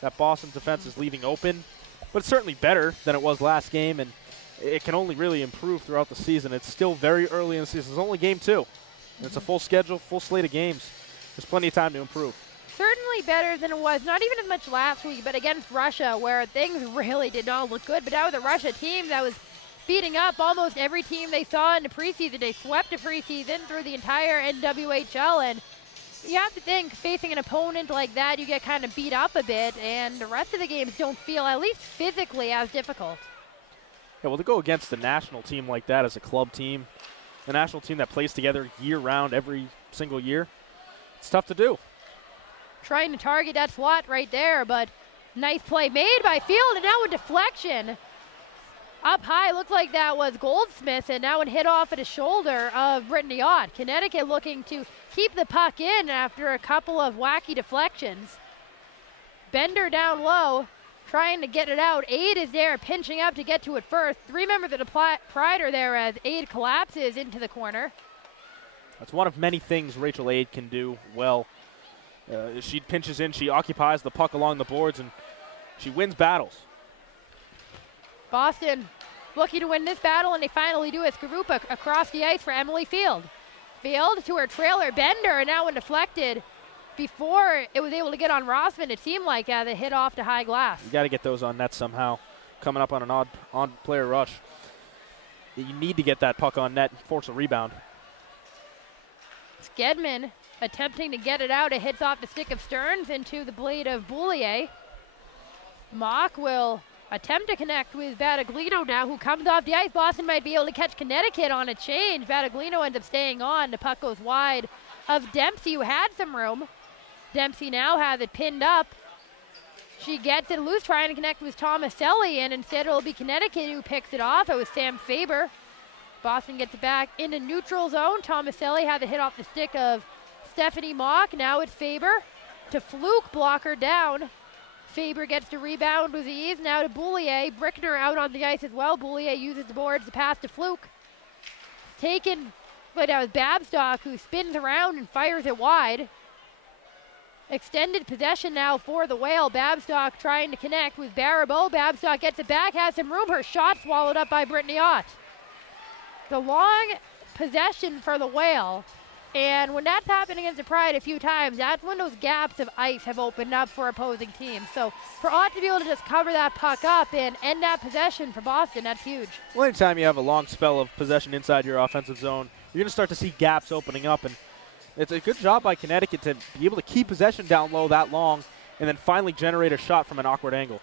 that Boston's defense is leaving open. But it's certainly better than it was last game, and it can only really improve throughout the season. It's still very early in the season. It's only game 2. And it's a full schedule, full slate of games. There's plenty of time to improve. Certainly better than it was, not even as much last week, but against Russia, where things really did not look good. But that was a Russia team that was beating up almost every team they saw in the preseason. They swept the preseason through the entire NWHL, and you have to think, facing an opponent like that, you get kind of beat up a bit, and the rest of the games don't feel, at least physically, as difficult. Yeah, well, to go against a national team like that as a club team, a national team that plays together year-round every single year, it's tough to do. Trying to target that slot right there, but nice play made by Field, and now a deflection. Up high, looked like that was Goldsmith, and now it hit off at the shoulder of Brittany Ott. Connecticut looking to keep the puck in after a couple of wacky deflections. Bender down low, trying to get it out. Aid is there, pinching up to get to it first. 3 members of the Pride are there as Aid collapses into the corner. That's one of many things Rachel Aid can do well. She pinches in, she occupies the puck along the boards, and she wins battles. Boston looking to win this battle, and they finally do. As Skarupa across the ice for Emily Field. Field to her trailer, Bender, and now when deflected before it was able to get on Rossman, it seemed like they hit off the high glass. You got to get those on net somehow. Coming up on an odd player rush. You need to get that puck on net and force a rebound. Skedman attempting to get it out. It hits off the stick of Stearns into the blade of Boulier. Mock will attempt to connect with Battaglino now, who comes off the ice. Boston might be able to catch Connecticut on a change. Battaglino ends up staying on. The puck goes wide of Dempsey, who had some room. Dempsey now has it pinned up. She gets it loose, trying to connect with Tomaselli, and instead it'll be Connecticut who picks it off. It was Sam Faber. Boston gets it back into neutral zone. Tomaselli had the hit off the stick of Stephanie Mock. Now it's Faber to Fluke, blocker down. Faber gets the rebound with ease. Now to Boulier. Brickner out on the ice as well. Boulier uses the boards to pass to Fluke. Taken, but that was Babstock, who spins around and fires it wide. Extended possession now for the Whale. Babstock trying to connect with Baribeau. Babstock gets it back, has some room. Her shot swallowed up by Brittany Ott. The long possession for the Whale. And when that's happened against the Pride a few times, that's when those gaps of ice have opened up for opposing teams. So for Ott to be able to just cover that puck up and end that possession for Boston, that's huge. Well, anytime you have a long spell of possession inside your offensive zone, you're going to start to see gaps opening up. And it's a good job by Connecticut to be able to keep possession down low that long and then finally generate a shot from an awkward angle.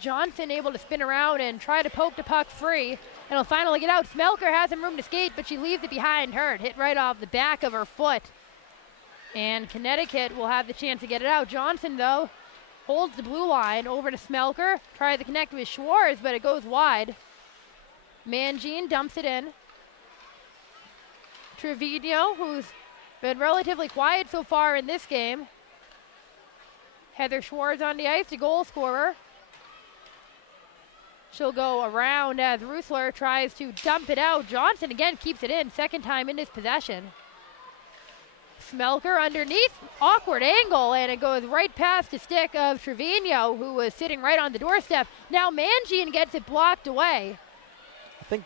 Johnson able to spin around and try to poke the puck free. And he'll finally get out. Smelker has some room to skate, but she leaves it behind her. It hit right off the back of her foot. And Connecticut will have the chance to get it out. Johnson, though, holds the blue line over to Smelker. Tries to connect with Schwartz, but it goes wide. Mangine dumps it in. Trevino, who's been relatively quiet so far in this game. Heather Schwartz on the ice, the goal scorer. She'll go around as Rusler tries to dump it out. Johnson again keeps it in, second time in this possession. Smelker underneath, awkward angle, and it goes right past the stick of Trevino, who was sitting right on the doorstep. Now Mangine gets it blocked away. I think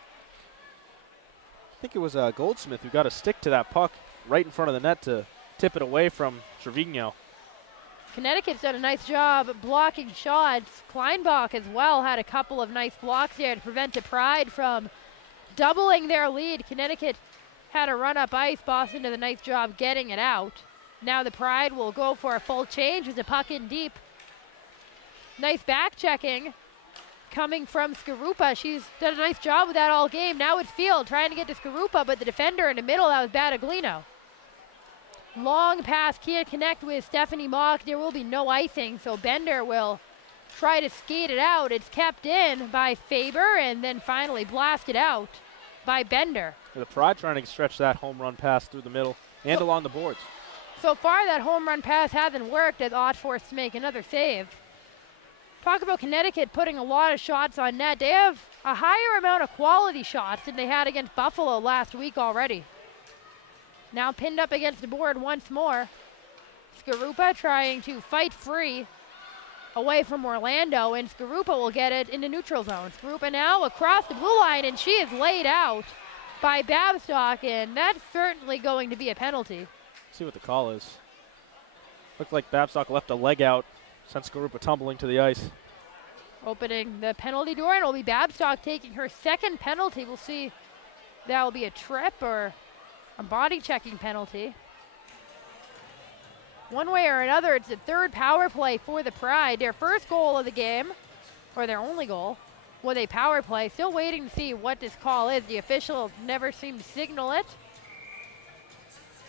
it was Goldsmith who got a stick to that puck right in front of the net to tip it away from Trevino. Connecticut's done a nice job blocking shots. Kleinbach as well had a couple of nice blocks there to prevent the Pride from doubling their lead. Connecticut had a run up ice. Boston did a nice job getting it out. Now the Pride will go for a full change with the puck in deep. Nice back checking coming from Skarupa. She's done a nice job with that all game. Now it's Field trying to get to Skarupa, but the defender in the middle, that was Battaglino. Long pass, can't connect with Stephanie Mock. There will be no icing, so Bender will try to skate it out. It's kept in by Faber and then finally blasted out by Bender. The Pride trying to stretch that home run pass through the middle and along the boards. So far that home run pass hasn't worked as Ott forced to make another save. Talk about Connecticut putting a lot of shots on net. They have a higher amount of quality shots than they had against Buffalo last week already. Now pinned up against the board once more. Skarupa trying to fight free away from Orlando, and Skarupa will get it in the neutral zone. Skarupa now across the blue line, and she is laid out by Babstock, and that's certainly going to be a penalty. See what the call is. Looked like Babstock left a leg out, sent Skarupa tumbling to the ice. Opening the penalty door, and it'll be Babstock taking her second penalty. We'll see if that will be a trip or a body checking penalty. One way or another, it's the third power play for the Pride. Their first goal of the game, or their only goal, was a power play. Still waiting to see what this call is. The official never seemed to signal it.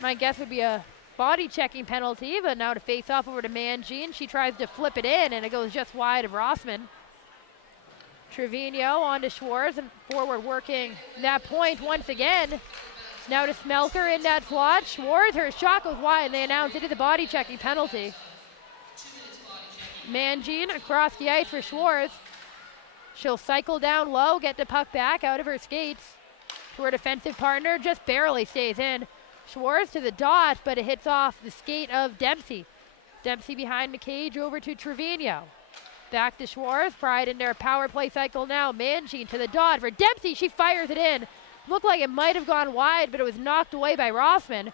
My guess would be a body checking penalty, but now to face off over to Mangine. She tries to flip it in, and it goes just wide of Rossman. Trevino on to Schwartz, and forward working that point once again. Now to Smelker in that slot. Schwartz, her shot goes wide, and they announce it is a body checking penalty. Mangine across the ice for Schwartz. She'll cycle down low, get the puck back out of her skates to her defensive partner, just barely stays in. Schwartz to the dot, but it hits off the skate of Dempsey. Dempsey behind the cage over to Trevino. Back to Schwartz, Pride in their power play cycle now. Mangine to the dot for Dempsey, she fires it in. Looked like it might have gone wide, but it was knocked away by Rossman.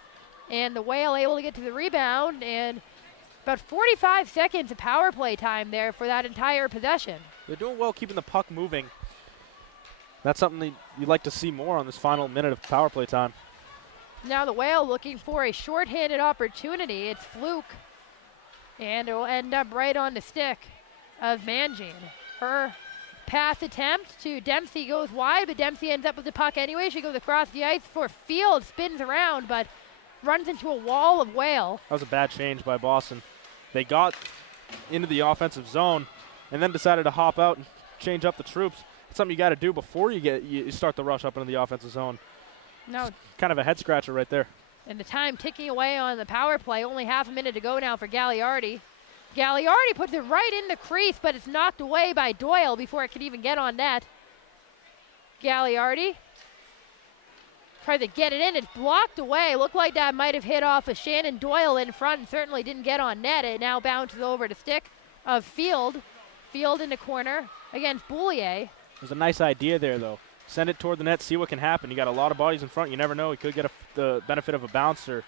And the Whale able to get to the rebound, and about 45 seconds of power play time there for that entire possession. They're doing well keeping the puck moving. That's something you'd like to see more on this final minute of power play time. Now the Whale looking for a shorthanded opportunity. It's Fluke, and it will end up right on the stick of Mangine. Her pass attempt to Dempsey goes wide, but Dempsey ends up with the puck anyway. She goes across the ice for Field, spins around, but runs into a wall of Whale. That was a bad change by Boston. They got into the offensive zone and then decided to hop out and change up the troops. It's something you got to do before you start the rush up into the offensive zone. No. It's kind of a head scratcher right there. And the time ticking away on the power play. Only half a minute to go now for Gagliardi. Gagliardi puts it right in the crease, but it's knocked away by Doyle before it could even get on net. Gagliardi tries to get it in. It's blocked away. Looked like that might have hit off of Shannon Doyle in front and certainly didn't get on net. It now bounces over to stick of Field. Field in the corner against Boulier. There's a nice idea there, though. Send it toward the net, see what can happen. You got a lot of bodies in front. You never know. He could get the benefit of a bounce or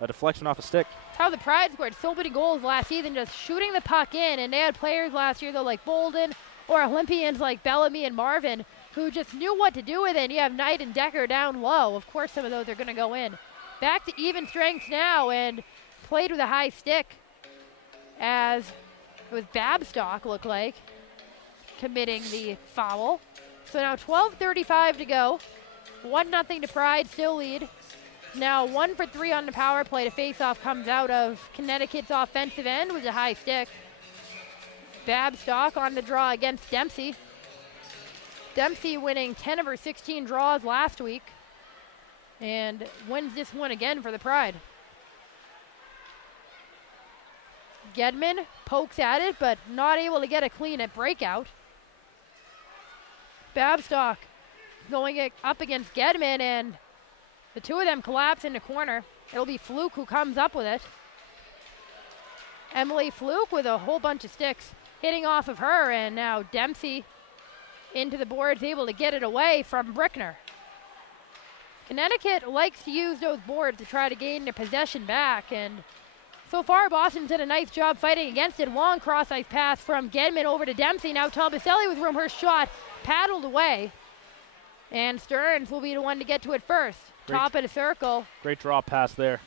a deflection off a stick. That's how the Pride scored so many goals last season, just shooting the puck in. And they had players last year, though, like Bolden or Olympians like Bellamy and Marvin, who just knew what to do with it. And you have Knight and Decker down low. Of course, some of those are going to go in. Back to even strength now, and played with a high stick as it was Babstock, looked like, committing the foul. So now 12:35 to go. 1-0 to Pride, still lead. Now 1 for 3 on the power play. The faceoff comes out of Connecticut's offensive end with a high stick. Babstock on the draw against Dempsey. Dempsey winning 10 of her 16 draws last week and wins this one again for the Pride. Gedman pokes at it, but not able to get a clean at breakout. Babstock going up against Gedman, and the two of them collapse in the corner. It'll be Fluke who comes up with it. Emily Fluke with a whole bunch of sticks hitting off of her, and now Dempsey into the boards, able to get it away from Brickner. Connecticut likes to use those boards to try to gain their possession back, and so far Boston's done a nice job fighting against it. Long cross-ice pass from Gedman over to Dempsey. Now Tomaselli with room, her shot paddled away, and Stearns will be the one to get to it first. Top of the circle. Great draw pass there.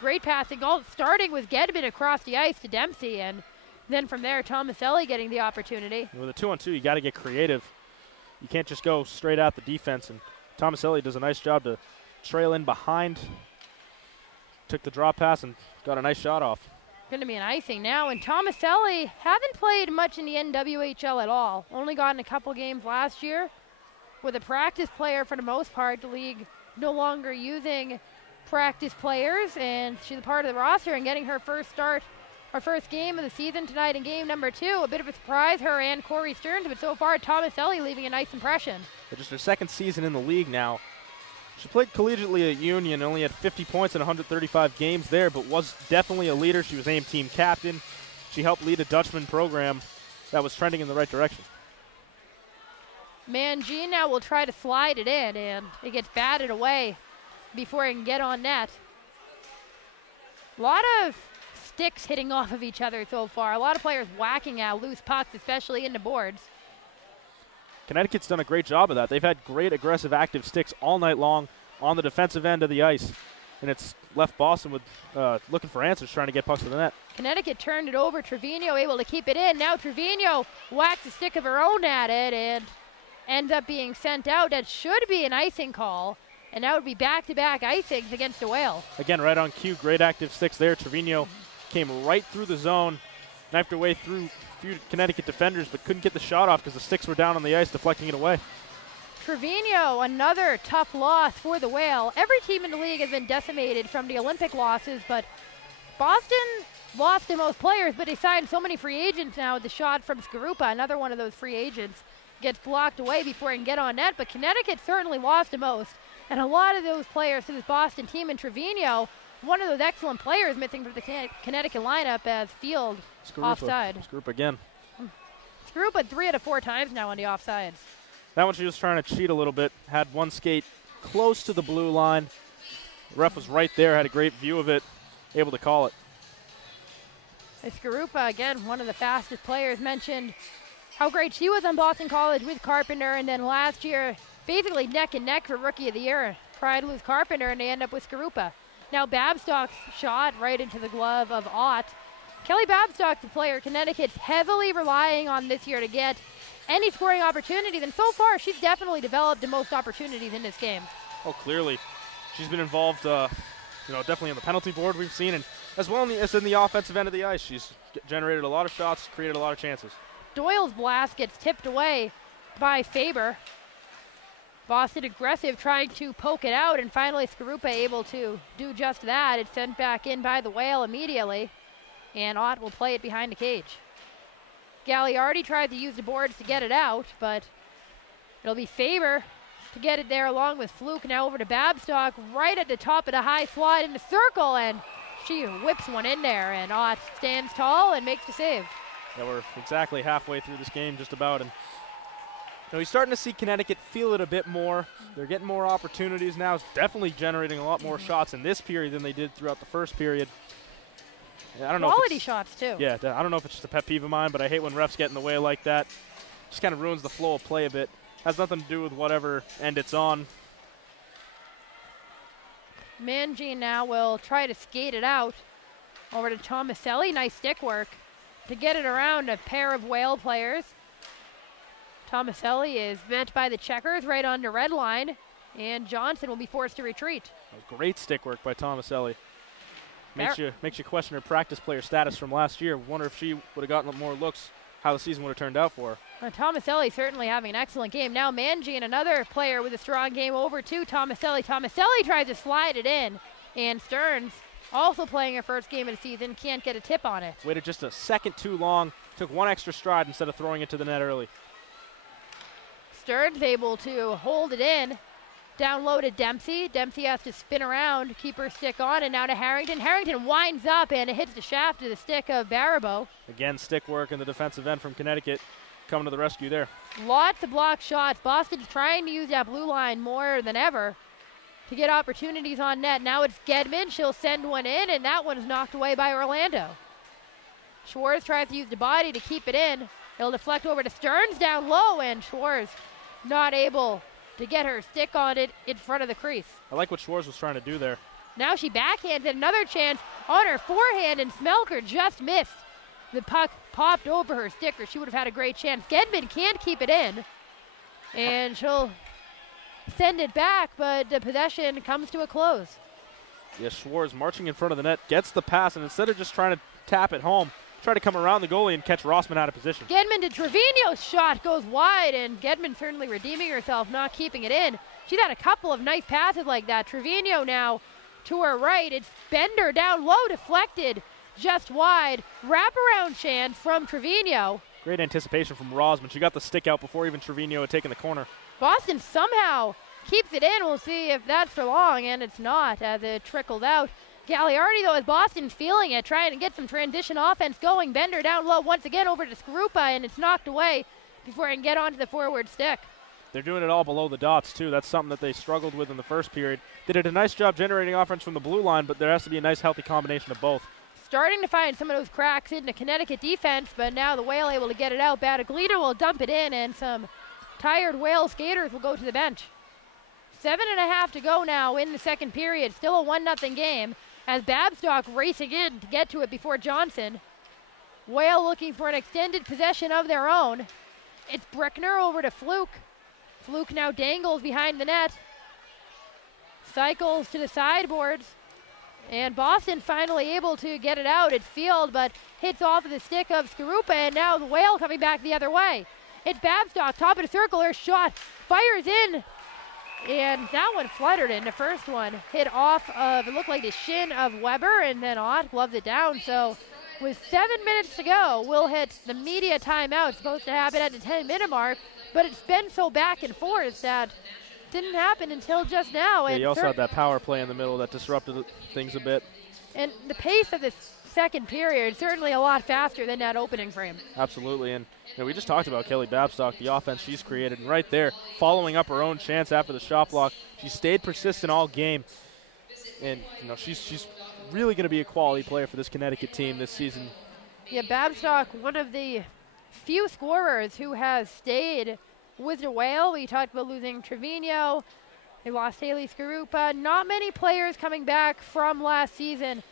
Great passing, all starting with Gedman across the ice to Dempsey, and then from there, Tomaselli getting the opportunity. With a 2-on-2, you got to get creative. You can't just go straight at the defense, and Tomaselli does a nice job to trail in behind. Took the draw pass and got a nice shot off. Going to be an icing now, and Tomaselli haven't played much in the NWHL at all. Only gotten a couple games last year. With a practice player for the most part, the league no longer using practice players, and she's a part of the roster and getting her first start, her first game of the season tonight in game number 2. A bit of a surprise, her and Corey Stearns, but so far Tomaselli leaving a nice impression. But just her second season in the league now. She played collegiately at Union, only had 50 points in 135 games there, but was definitely a leader. She was named team captain. She helped lead a Dutchman program that was trending in the right direction. Mangine now will try to slide it in, and it gets batted away before it can get on net. A lot of sticks hitting off of each other so far. A lot of players whacking out loose pucks, especially in the boards. Connecticut's done a great job of that. They've had great aggressive active sticks all night long on the defensive end of the ice, and it's left Boston with looking for answers, trying to get pucks to the net. Connecticut turned it over. Trevino able to keep it in. Now Trevino whacks a stick of her own at it and ends up being sent out. That should be an icing call, and that would be back-to-back icings against the Whale. Again, right on cue, great active sticks there. Trevino came right through the zone, knifed her way through a few Connecticut defenders, but couldn't get the shot off because the sticks were down on the ice, deflecting it away. Trevino, another tough loss for the Whale. Every team in the league has been decimated from the Olympic losses, but Boston lost the most players, but they signed so many free agents now. The shot from Skarupa, another one of those free agents, gets blocked away before he can get on net, but Connecticut certainly lost the most. And a lot of those players to this Boston team, and Trevino, one of those excellent players missing from the Connecticut lineup as Field offside. Skarupa again. Skarupa 3 out of 4 times now on the offsides. That one she was trying to cheat a little bit, had one skate close to the blue line. The ref was right there, had a great view of it, able to call it. Skarupa, again, one of the fastest players, mentioned how great she was on Boston College with Carpenter, and then last year, basically neck and neck for Rookie of the Year. Pride lose Carpenter, and they end up with Skarupa. Now Babstock's shot right into the glove of Ott. Kelly Babstock, the player Connecticut's heavily relying on this year to get any scoring opportunities, and so far she's definitely developed the most opportunities in this game. Oh, clearly. She's been involved, definitely on the penalty board we've seen, and as well as in the offensive end of the ice. She's generated a lot of shots, created a lot of chances. Doyle's blast gets tipped away by Faber. Boston aggressive, trying to poke it out, and finally Skarupa able to do just that. It's sent back in by the Whale immediately. and Ott will play it behind the cage. Gagliardi tried to use the boards to get it out, but it'll be Faber to get it there along with Fluke. Now over to Babstock, right at the top of the high slide in the circle, and she whips one in there, and Ott stands tall and makes the save. Yeah, we're exactly halfway through this game, just about, and we're starting to see Connecticut feel it a bit more. They're getting more opportunities now. It's definitely generating a lot more shots in this period than they did throughout the first period. I don't know. Quality shots, too. Yeah, I don't know if it's just a pet peeve of mine, but I hate when refs get in the way like that. Just kind of ruins the flow of play a bit. Has nothing to do with whatever end it's on. Mangine now will try to skate it out over to Tomaselli. Nice stick work to get it around a pair of Whale players. Tomaselli is met by the checkers right on the red line, and Johnson will be forced to retreat. That was great stick work by Tomaselli. Makes you question her practice player status from last year. Wonder if she would have gotten more looks, how the season would have turned out for her. Tomaselli certainly having an excellent game. Now Mangine, another player with a strong game, over to Tomaselli. Tomaselli tries to slide it in, and Stearns, also playing her first game of the season, can't get a tip on it. Waited just a second too long, took one extra stride instead of throwing it to the net early. Stearns able to hold it in. Down low to Dempsey. Dempsey has to spin around, keep her stick on, and now to Harrington. Harrington winds up, and it hits the shaft of the stick of Baribeau. Again, stick work in the defensive end from Connecticut. Coming to the rescue there. Lots of block shots. Boston's trying to use that blue line more than ever to get opportunities on net. Now it's Gedman. She'll send one in, and that one's knocked away by Orlando. Schwartz tries to use the body to keep it in. It'll deflect over to Stearns down low, and Schwartz not able to get her stick on it in front of the crease. I like what Schwartz was trying to do there. Now she backhands it, another chance on her forehand, and Smelker just missed. The puck popped over her stick, or she would have had a great chance. Gedman can't keep it in, and she'll send it back, but the possession comes to a close. Yeah, Schwartz marching in front of the net, gets the pass, and instead of just trying to tap it home, try to come around the goalie and catch Rossman out of position. Gedman to Trevino's shot goes wide, and Gedman certainly redeeming herself, not keeping it in. She's had a couple of nice passes like that. Trevino now to her right. It's Bender down low, deflected just wide. Wraparound chance from Trevino. Great anticipation from Rossman. She got the stick out before even Trevino had taken the corner. Boston somehow keeps it in. We'll see if that's for long, and it's not as it trickles out. Gagliardi, though, as Boston's feeling it, trying to get some transition offense going. Bender down low once again over to Skarupa, and it's knocked away before it can get onto the forward stick. They're doing it all below the dots, too. That's something that they struggled with in the first period. They did a nice job generating offense from the blue line, but there has to be a nice, healthy combination of both. Starting to find some of those cracks in the Connecticut defense, but now the Whale able to get it out. Battaglino will dump it in, and some tired Whale skaters will go to the bench. 7.5 to go now in the second period. Still a 1-0 game, as Babstock racing in to get to it before Johnson. Whale looking for an extended possession of their own. It's Brickner over to Fluke. Fluke now dangles behind the net. Cycles to the sideboards. And Boston finally able to get it out. It's Field, but hits off of the stick of Skarupa, and now the Whale coming back the other way. It's Babstock, top of the circle. Her shot fires in. And that one fluttered in. The first one hit off of, it looked like the shin of Weber, and then Ott gloves it down. So with 7 minutes to go, we'll hit the media timeout. It's supposed to happen at the 10-minute mark, but it's been so back and forth that didn't happen until just now. Yeah, and you also had that power play in the middle that disrupted things a bit. And the pace of this second period certainly a lot faster than that opening frame. Absolutely, and we just talked about Kelly Babstock, the offense she's created, and right there, following up her own chance after the shot block. She stayed persistent all game, and she's really going to be a quality player for this Connecticut team this season. Yeah, Babstock, one of the few scorers who has stayed with the Whale. We talked about losing Trevino. They lost Haley Skarupa. Not many players coming back from last season.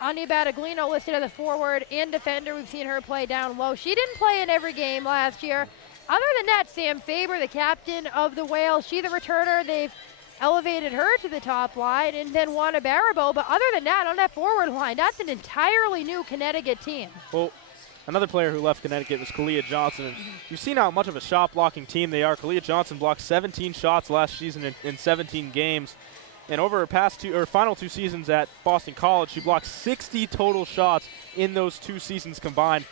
Anya Battaglino listed as a forward and defender. We've seen her play down low. She didn't play in every game last year. Other than that, Sam Faber, the captain of the Whale, she's the returner. They've elevated her to the top line, and then Wanda Baribeau. But other than that, on that forward line, that's an entirely new Connecticut team. Well, another player who left Connecticut was Kalia Johnson. And you've seen how much of a shot-blocking team they are. Kalia Johnson blocked 17 shots last season in 17 games. And over her final two seasons at Boston College, she blocked 60 total shots in those 2 seasons combined.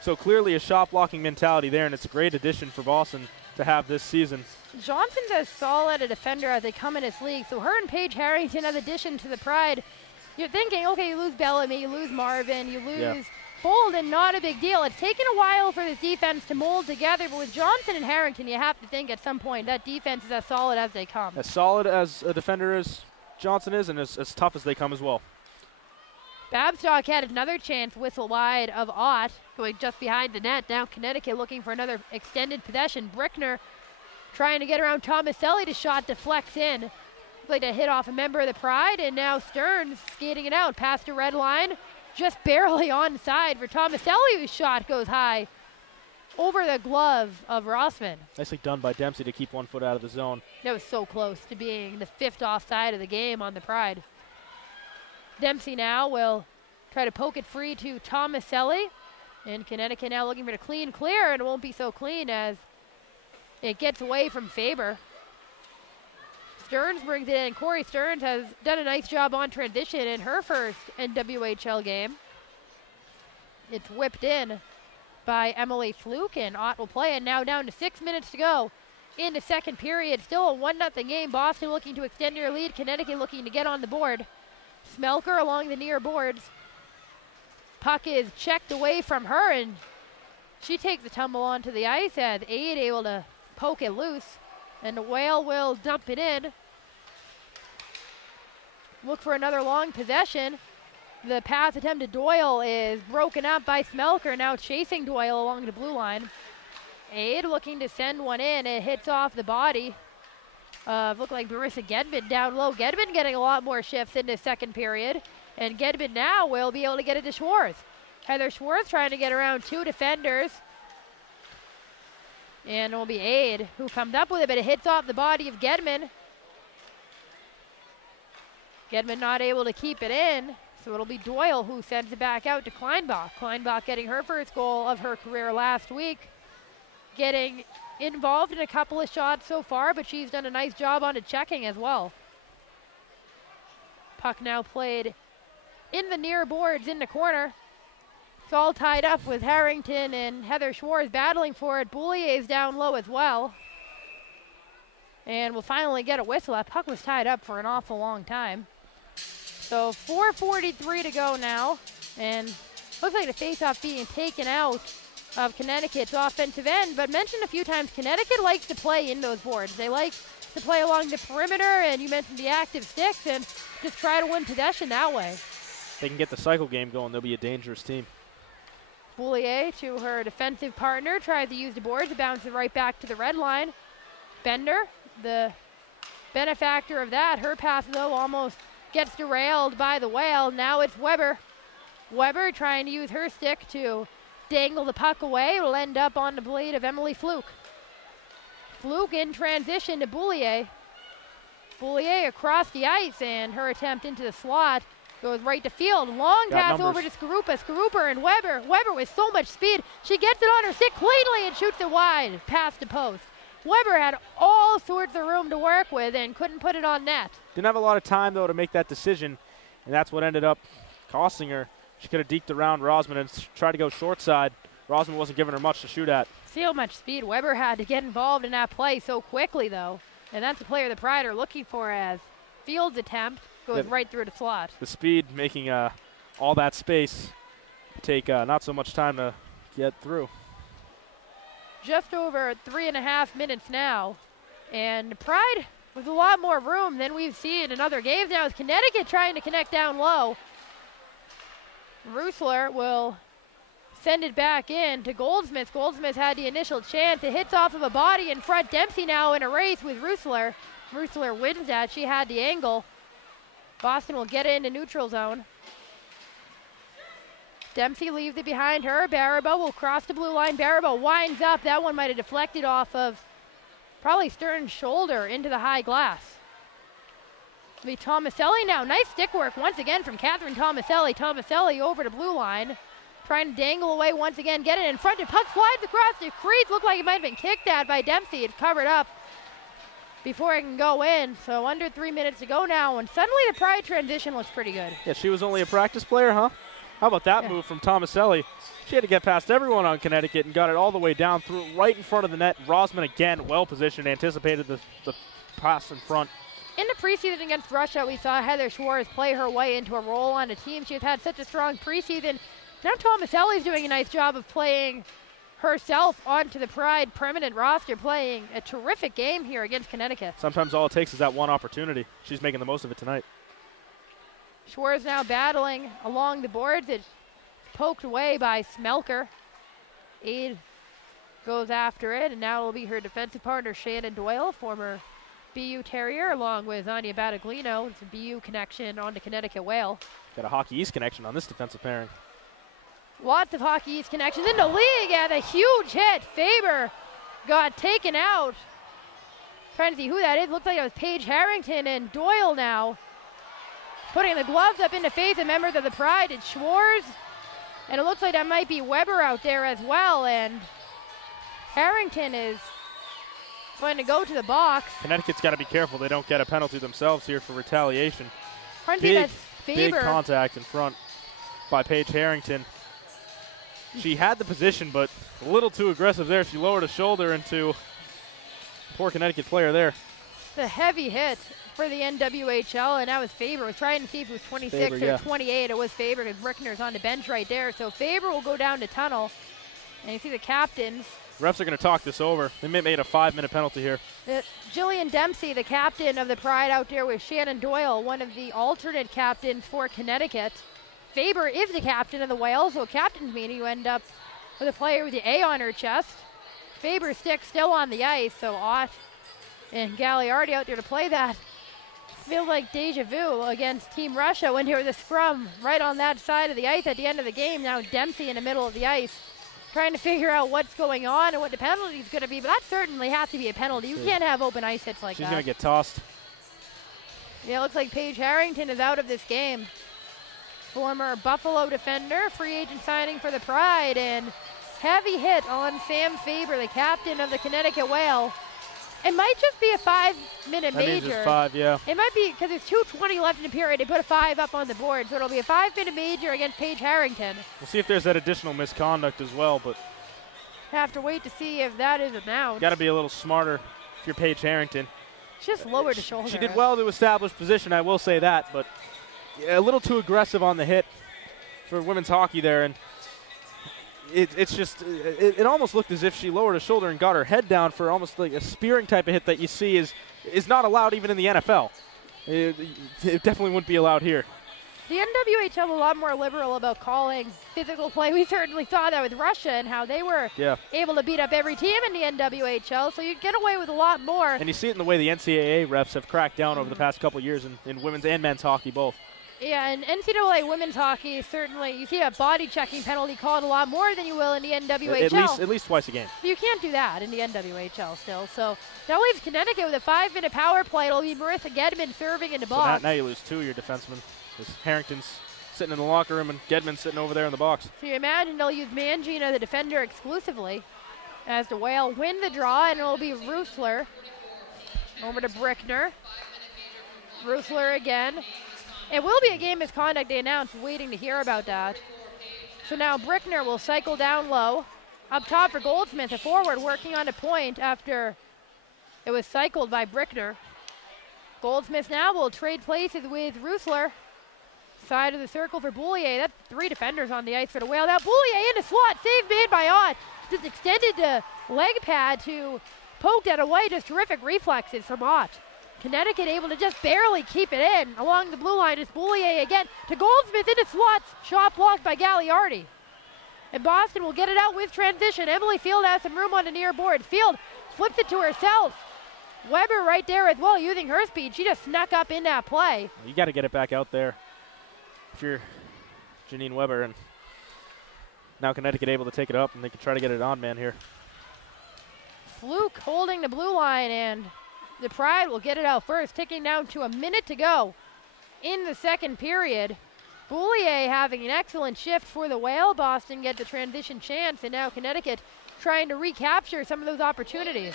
So clearly a shot blocking mentality there, and it's a great addition for Boston to have this season. Johnson's as solid a defender as they come in this league. So her and Paige Harrington, as addition to the Pride, you're thinking, okay, you lose Bellamy, you lose Marvin, you lose Bolden, not a big deal. It's taken a while for this defense to mold together, but with Johnson and Harrington, you have to think at some point that defense is as solid as they come. As solid as a defender as Johnson is, and as tough as they come as well. Babstock had another chance, whistle wide of Ott, going just behind the net. Now Connecticut looking for another extended possession. Brickner trying to get around Tomaselli to shot deflects in. Looks like to hit off a member of the Pride, and now Stearns skating it out past a red line. Just barely onside for Tomaselli, whose shot goes high over the glove of Rossman. Nicely done by Dempsey to keep 1 foot out of the zone. That was so close to being the 5th offside of the game on the Pride. Dempsey now will try to poke it free to Tomaselli. And Connecticut now looking for a clean clear, and it won't be so clean as it gets away from Faber. Stearns brings it in. Corey Stearns has done a nice job on transition in her first NWHL game. It's whipped in by Emily Fluke, and Ott will play it. Now down to 6 minutes to go in the second period. Still a 1-0 game. Boston looking to extend their lead. Connecticut looking to get on the board. Smelker along the near boards. Puck is checked away from her, and she takes the tumble onto the ice as Aid able to poke it loose. And the Whale will dump it in. Look for another long possession. The pass attempt to Doyle is broken up by Smelker, now chasing Doyle along the blue line. Aid looking to send one in. It hits off the body of, look like Marissa Gedman down low. Gedman getting a lot more shifts in the second period. And Gedman now will be able to get it to Schwartz. Heather Schwartz trying to get around 2 defenders. And it will be Aid who comes up with it, but it hits off the body of Gedman. Gedman not able to keep it in, so it'll be Doyle who sends it back out to Kleinbach. Kleinbach getting her first goal of her career last week. Getting involved in a couple of shots so far, but she's done a nice job on the checking as well. Puck now played in the near boards in the corner. It's all tied up with Harrington and Heather Schwartz battling for it. Boulier's down low as well. And we'll finally get a whistle. That puck was tied up for an awful long time. So 4:43 to go now. And looks like the faceoff being taken out of Connecticut's offensive end. But mentioned a few times, Connecticut likes to play in those boards. They like to play along the perimeter, and you mentioned the active sticks, and just try to win possession that way. If they can get the cycle game going, they'll be a dangerous team. Boulier to her defensive partner, tries to use the boards, it bounces right back to the red line. Bender, the benefactor of that, her pass though almost gets derailed by the Whale. Now it's Weber. Weber trying to use her stick to dangle the puck away. It'll end up on the blade of Emily Fluke. Fluke in transition to Boulier. Boulier across the ice, and her attempt into the slot goes right to field. Long pass over to Skarupa. Skarupa and Weber. Weber with so much speed. She gets it on her stick cleanly and shoots it wide past the post. Weber had all sorts of room to work with and couldn't put it on net. Didn't have a lot of time, though, to make that decision, and that's what ended up costing her. She could have deked around Rosman and tried to go short side. Rosman wasn't giving her much to shoot at. See how much speed Weber had to get involved in that play so quickly, though. And that's the player the Pride are looking for, as Fields' attempt goes right through the slot. The speed making all that space take not so much time to get through. Just over 3.5 minutes now, and Pride with a lot more room than we've seen in other games now. Is Connecticut trying to connect down low. Rusler will send it back in to Goldsmith. Goldsmith had the initial chance. It hits off of a body in front. Dempsey now in a race with Rusler. Rusler wins that. She had the angle. Boston will get it into neutral zone. Dempsey leaves it behind her. Baribeau will cross the blue line. Baribeau winds up. That one might have deflected off of probably Stern's shoulder into the high glass. It'll be Tomaselli now. Nice stick work once again from Catherine Tomaselli. Tomaselli over the blue line. Trying to dangle away once again. Get it in front. The puck slides across the crease. Looked like it might have been kicked at by Dempsey. It's covered up before it can go in. So under 3 minutes to go now, and suddenly the Pride transition looks pretty good. Yeah, she was only a practice player, huh? How about that move from Tomaselli? She had to get past everyone on Connecticut and got it all the way down through right in front of the net. Rosman again, well positioned, anticipated the pass in front. In the preseason against Russia, we saw Heather Schwartz play her way into a role on a team. She's had such a strong preseason. Now Tomaselli's doing a nice job of playing herself onto the Pride permanent roster, playing a terrific game here against Connecticut. Sometimes all it takes is that one opportunity. She's making the most of it tonight. Schwartz now battling along the boards. It's poked away by Smelker. Aid goes after it, and now it'll be her defensive partner, Shannon Doyle, former BU Terrier, along with Anya Battaglino. It's a BU connection on the Connecticut Whale. Got a Hockey East connection on this defensive pairing. Lots of Hockey East connections in the league, and a huge hit. Faber got taken out. Trying to see who that is. Looks like it was Paige Harrington, and Doyle now putting the gloves up in the face of members of the Pride. It's Schwartz, and it looks like that might be Weber out there as well, and Harrington is going to go to the box. Connecticut's got to be careful they don't get a penalty themselves here for retaliation. Big contact in front by Paige Harrington. She had the position, but a little too aggressive there. She lowered a shoulder into poor Connecticut player there. The heavy hit for the NWHL, and that was Faber. Was trying to see if it was 26 or 28. It was Faber because Brickner's on the bench right there. So Faber will go down to tunnel, and you see the captains. Refs are going to talk this over. They may made a 5-minute penalty here. Jillian Dempsey, the captain of the Pride, out there with Shannon Doyle, one of the alternate captains for Connecticut. Faber is the captain of the Whales, so a captain's meeting, you end up with a player with the A on her chest. Faber's stick still on the ice, so Ott and Gagliardi out there to play that. Feels like deja vu against Team Russia when there was a scrum right on that side of the ice at the end of the game. Now Dempsey in the middle of the ice trying to figure out what's going on and what the penalty is going to be, but that certainly has to be a penalty. You can't have open ice hits like that. She's going to get tossed. Yeah, it looks like Paige Harrington is out of this game. Former Buffalo defender, free agent signing for the Pride, and heavy hit on Sam Faber, the captain of the Connecticut Whale. It might just be a 5-minute major. That means it's 5, yeah. It might be because it's 2:20 left in the period. They put a 5 up on the board, so it'll be a 5-minute major against Paige Harrington. We'll see if there's that additional misconduct as well, but have to wait to see if that is announced. Got to be a little smarter if you're Paige Harrington. Just lowered the shoulder. She did well to establish position, I will say that, but a little too aggressive on the hit for women's hockey there, and it almost looked as if she lowered her shoulder and got her head down for almost like a spearing type of hit that you see is not allowed even in the NFL. It definitely wouldn't be allowed here. The NWHL a lot more liberal about calling physical play. We certainly saw that with Russia and how they were able to beat up every team in the NWHL, so you get away with a lot more. And you see it in the way the NCAA refs have cracked down over the past couple of years in women's and men's hockey both. Yeah, and NCAA women's hockey, certainly, you see a body checking penalty called a lot more than you will in the NWHL. At least twice a game. You can't do that in the NWHL still. So that leaves Connecticut with a 5-minute power play. It'll be Marissa Gedman serving in the box. So now you lose 2 of your defensemen. Harrington's sitting in the locker room and Gedman's sitting over there in the box. So you imagine they'll use Mangina, the defender, exclusively as the Whale win the draw, and it'll be Rusler over to Brickner. Rusler again. It will be a game misconduct, they announced, waiting to hear about that. So now Brickner will cycle down low. Up top for Goldsmith, a forward working on a point after it was cycled by Brickner. Goldsmith now will trade places with Rusler. Side of the circle for Boulier. That's 3 defenders on the ice for the Whale. Now Boulier in the slot, save made by Ott. Just extended the leg pad to poke that away. Just terrific reflexes from Ott. Connecticut able to just barely keep it in. Along the blue line is Boulier again to Goldsmith in the slots. Shot blocked by Gagliardi. And Boston will get it out with transition. Emily Field has some room on the near board. Field flips it to herself. Weber right there as well, using her speed. She just snuck up in that play. You got to get it back out there if you're Janine Weber. And now Connecticut able to take it up, and they can try to get it on man here. Fluke holding the blue line, and the Pride will get it out first, ticking down to a minute to go in the second period. Boulier having an excellent shift for the Whale. Boston get the transition chance, and now Connecticut trying to recapture some of those opportunities.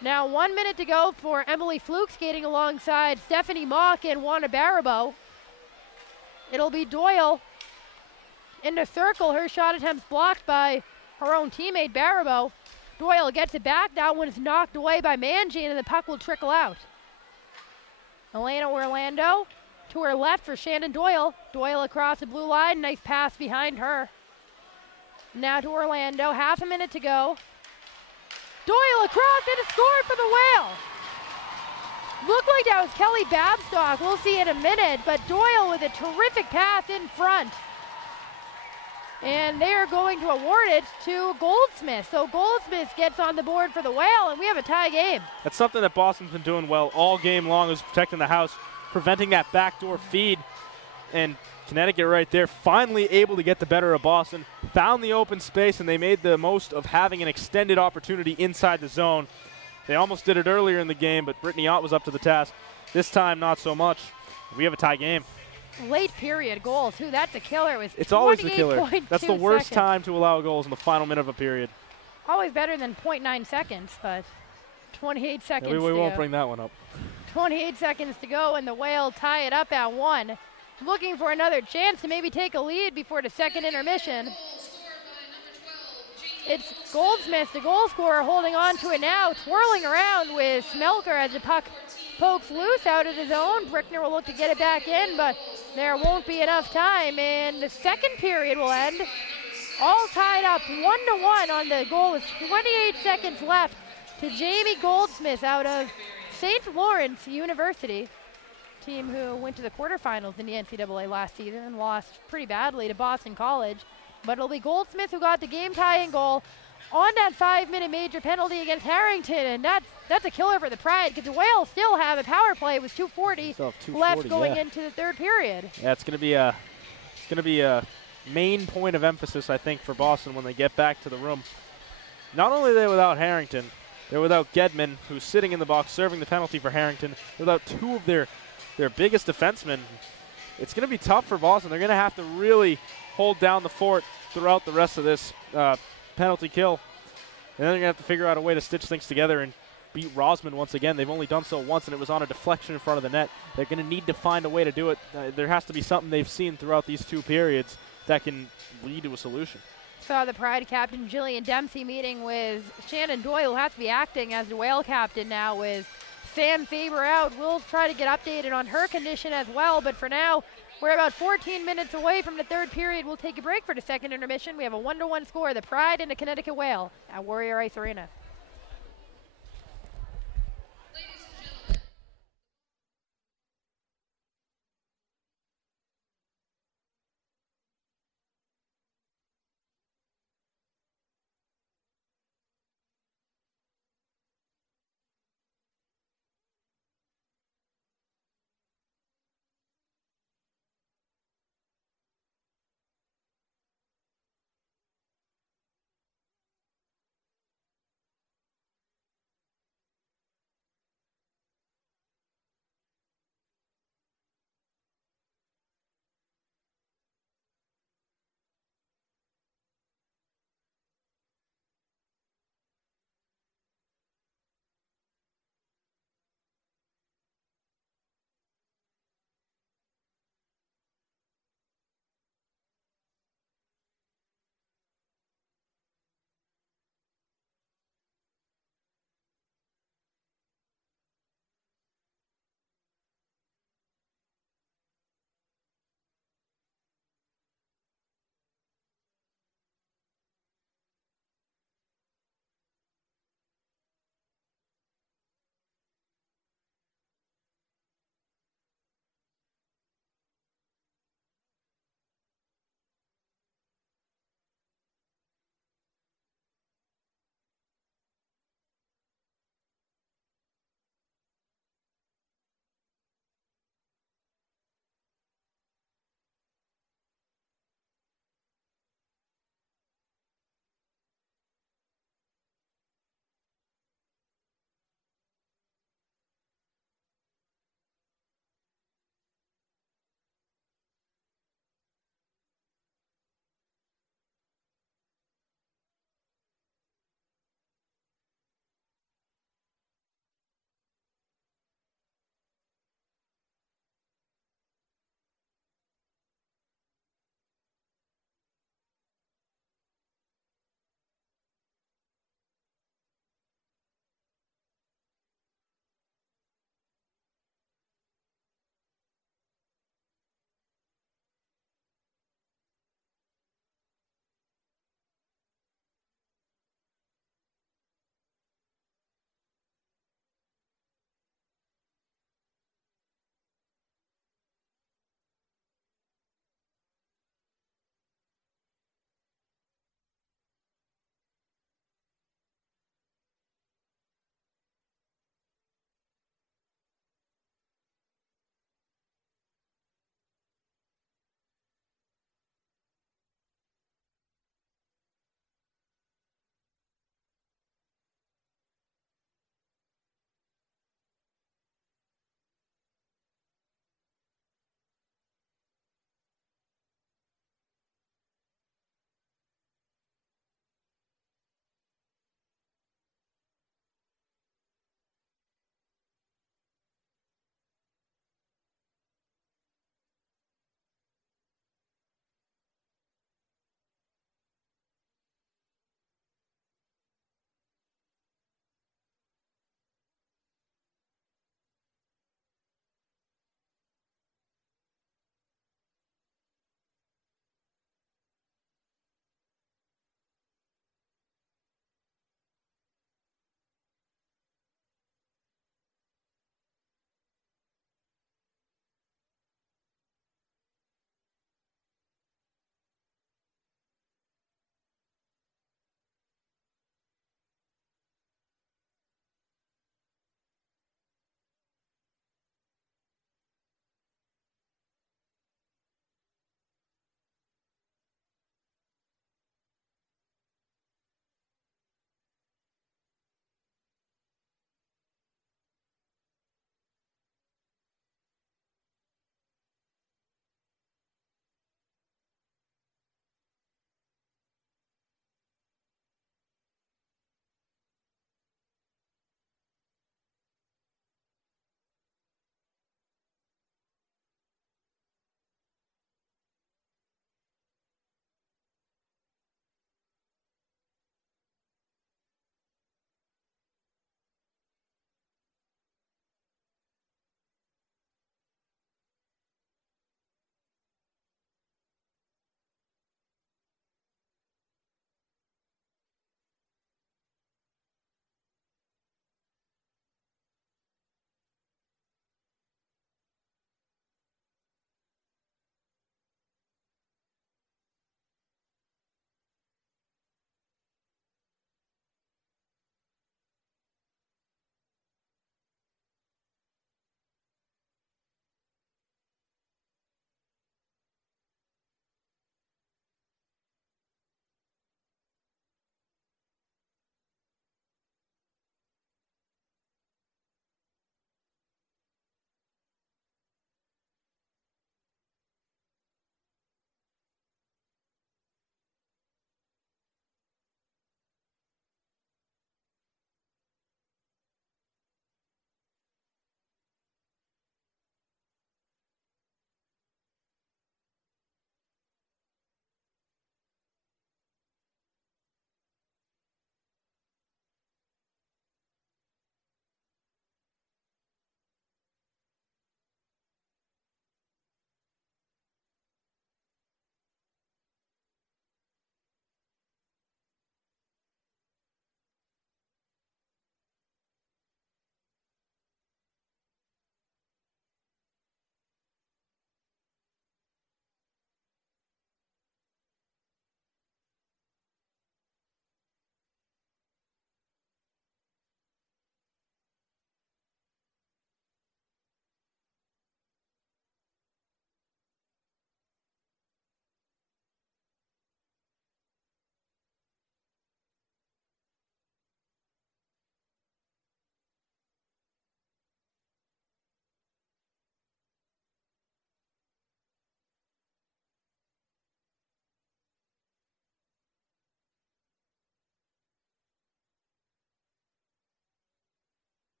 Now 1 minute to go for Emily Fluke skating alongside Stephanie Mock and Wanda Barabo. It'll be Doyle in the circle. Her shot attempt's blocked by her own teammate Baribeau. Doyle gets it back. That one's knocked away by Mangine, and the puck will trickle out. Elena Orlando to her left for Shannon Doyle. Doyle across the blue line. Nice pass behind her. Now to Orlando. Half a minute to go. Doyle across and a score for the Whale. Looked like that was Kelly Babstock. We'll see in a minute, but Doyle with a terrific pass in front. And they are going to award it to Goldsmith. So Goldsmith gets on the board for the Whale, and we have a tie game. That's something that Boston's been doing well all game long, is protecting the house, preventing that backdoor feed. And Connecticut right there, finally able to get the better of Boston, found the open space, and they made the most of having an extended opportunity inside the zone. They almost did it earlier in the game, but Brittany Ott was up to the task. This time, not so much. We have a tie game. Late period goal, too. That's a killer. It's always the killer. That's the worst time to allow goals in the final minute of a period. Always better than 0.9 seconds, but 28 seconds we won't bring that one up. 28 seconds to go, and the Whale tie it up at 1. Looking for another chance to maybe take a lead before the second intermission. It's Goldsmith, the goal scorer, holding on to it now, twirling around with Smelker as the puck pokes loose out of the zone. Brickner will look to get it back in, but there won't be enough time, and the second period will end. All tied up 1-1 on the goal with 28 seconds left to Jamie Goldsmith out of St. Lawrence University, team who went to the quarterfinals in the NCAA last season and lost pretty badly to Boston College. But it'll be Goldsmith who got the game-tying goal on that 5-minute major penalty against Harrington, and that's a killer for the Pride because the Whales still have a power play with 2:40 left going into the third period. Yeah, it's going to be a main point of emphasis, I think, for Boston when they get back to the room. Not only are they without Harrington, they're without Gedman, who's sitting in the box serving the penalty for Harrington. They're without two of their biggest defensemen. It's going to be tough for Boston. They're going to have to really hold down the fort throughout the rest of this penalty kill. And then they're going to have to figure out a way to stitch things together and beat Rosman once again. They've only done so once, and it was on a deflection in front of the net. They're going to need to find a way to do it. There has to be something they've seen throughout these two periods that can lead to a solution. Saw the Pride captain Jillian Dempsey meeting with Shannon Doyle, who has to be acting as the Whale captain now with Sam Faber out. We'll try to get updated on her condition as well, but for now, we're about 14 minutes away from the third period. We'll take a break for the second intermission. We have a 1-1 score, the Pride and the Connecticut Whale at Warrior Ice Arena.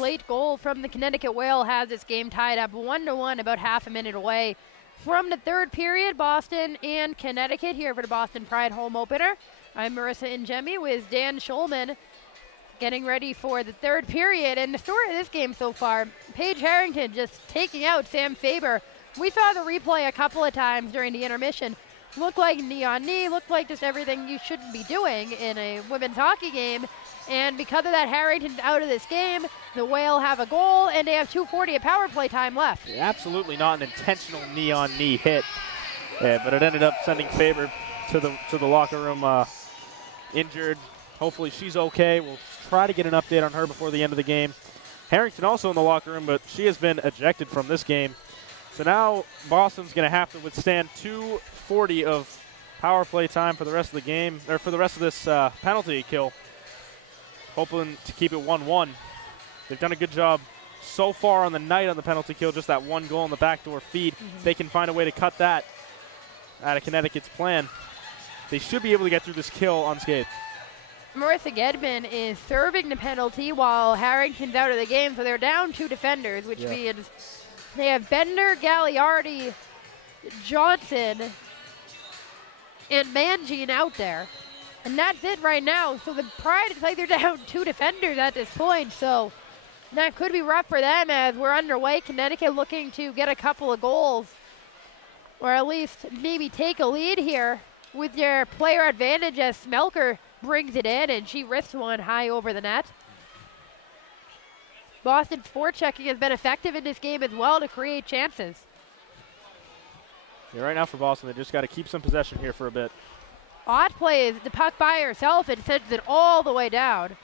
late goal from the Connecticut Whale has this game tied up 1-1, about half a minute away from the third period. Boston and Connecticut here for the Boston Pride home opener. I'm Marissa Ingemi with Dan Schulman getting ready for the third period. And the story of this game so far, Paige Harrington just taking out Sam Faber. We saw the replay a couple of times during the intermission. Looked like knee on knee, looked like just everything you shouldn't be doing in a women's hockey game. And because of that, Harrington's out of this game. The Whale have a goal, and they have 2:40 of power play time left. Yeah, absolutely not an intentional knee-on-knee hit, but it ended up sending Faber to the locker room injured. Hopefully she's okay. We'll try to get an update on her before the end of the game. Harrington also in the locker room, but she has been ejected from this game. So now Boston's going to have to withstand 2:40 of power play time for the rest of the game, or for the rest of this penalty kill, hoping to keep it 1-1. They've done a good job so far on the night on the penalty kill, just that one goal in the backdoor feed. If they can find a way to cut that out of Connecticut's plan, they should be able to get through this kill unscathed. Marissa Gedman is serving the penalty while Harrington's out of the game, so they're down 2 defenders, which means they have Bender, Gagliardi, Johnson, and Mangine out there. And that's it right now. So the Pride, it's like they're down 2 defenders at this point. So that could be rough for them as we're underway. Connecticut looking to get a couple of goals, or at least maybe take a lead here with their player advantage as Smelker brings it in, and she wrists one high over the net. Boston's forechecking has been effective in this game as well to create chances. Yeah, right now for Boston, they just got to keep some possession here for a bit. Ott plays the puck by herself and sends it all the way down.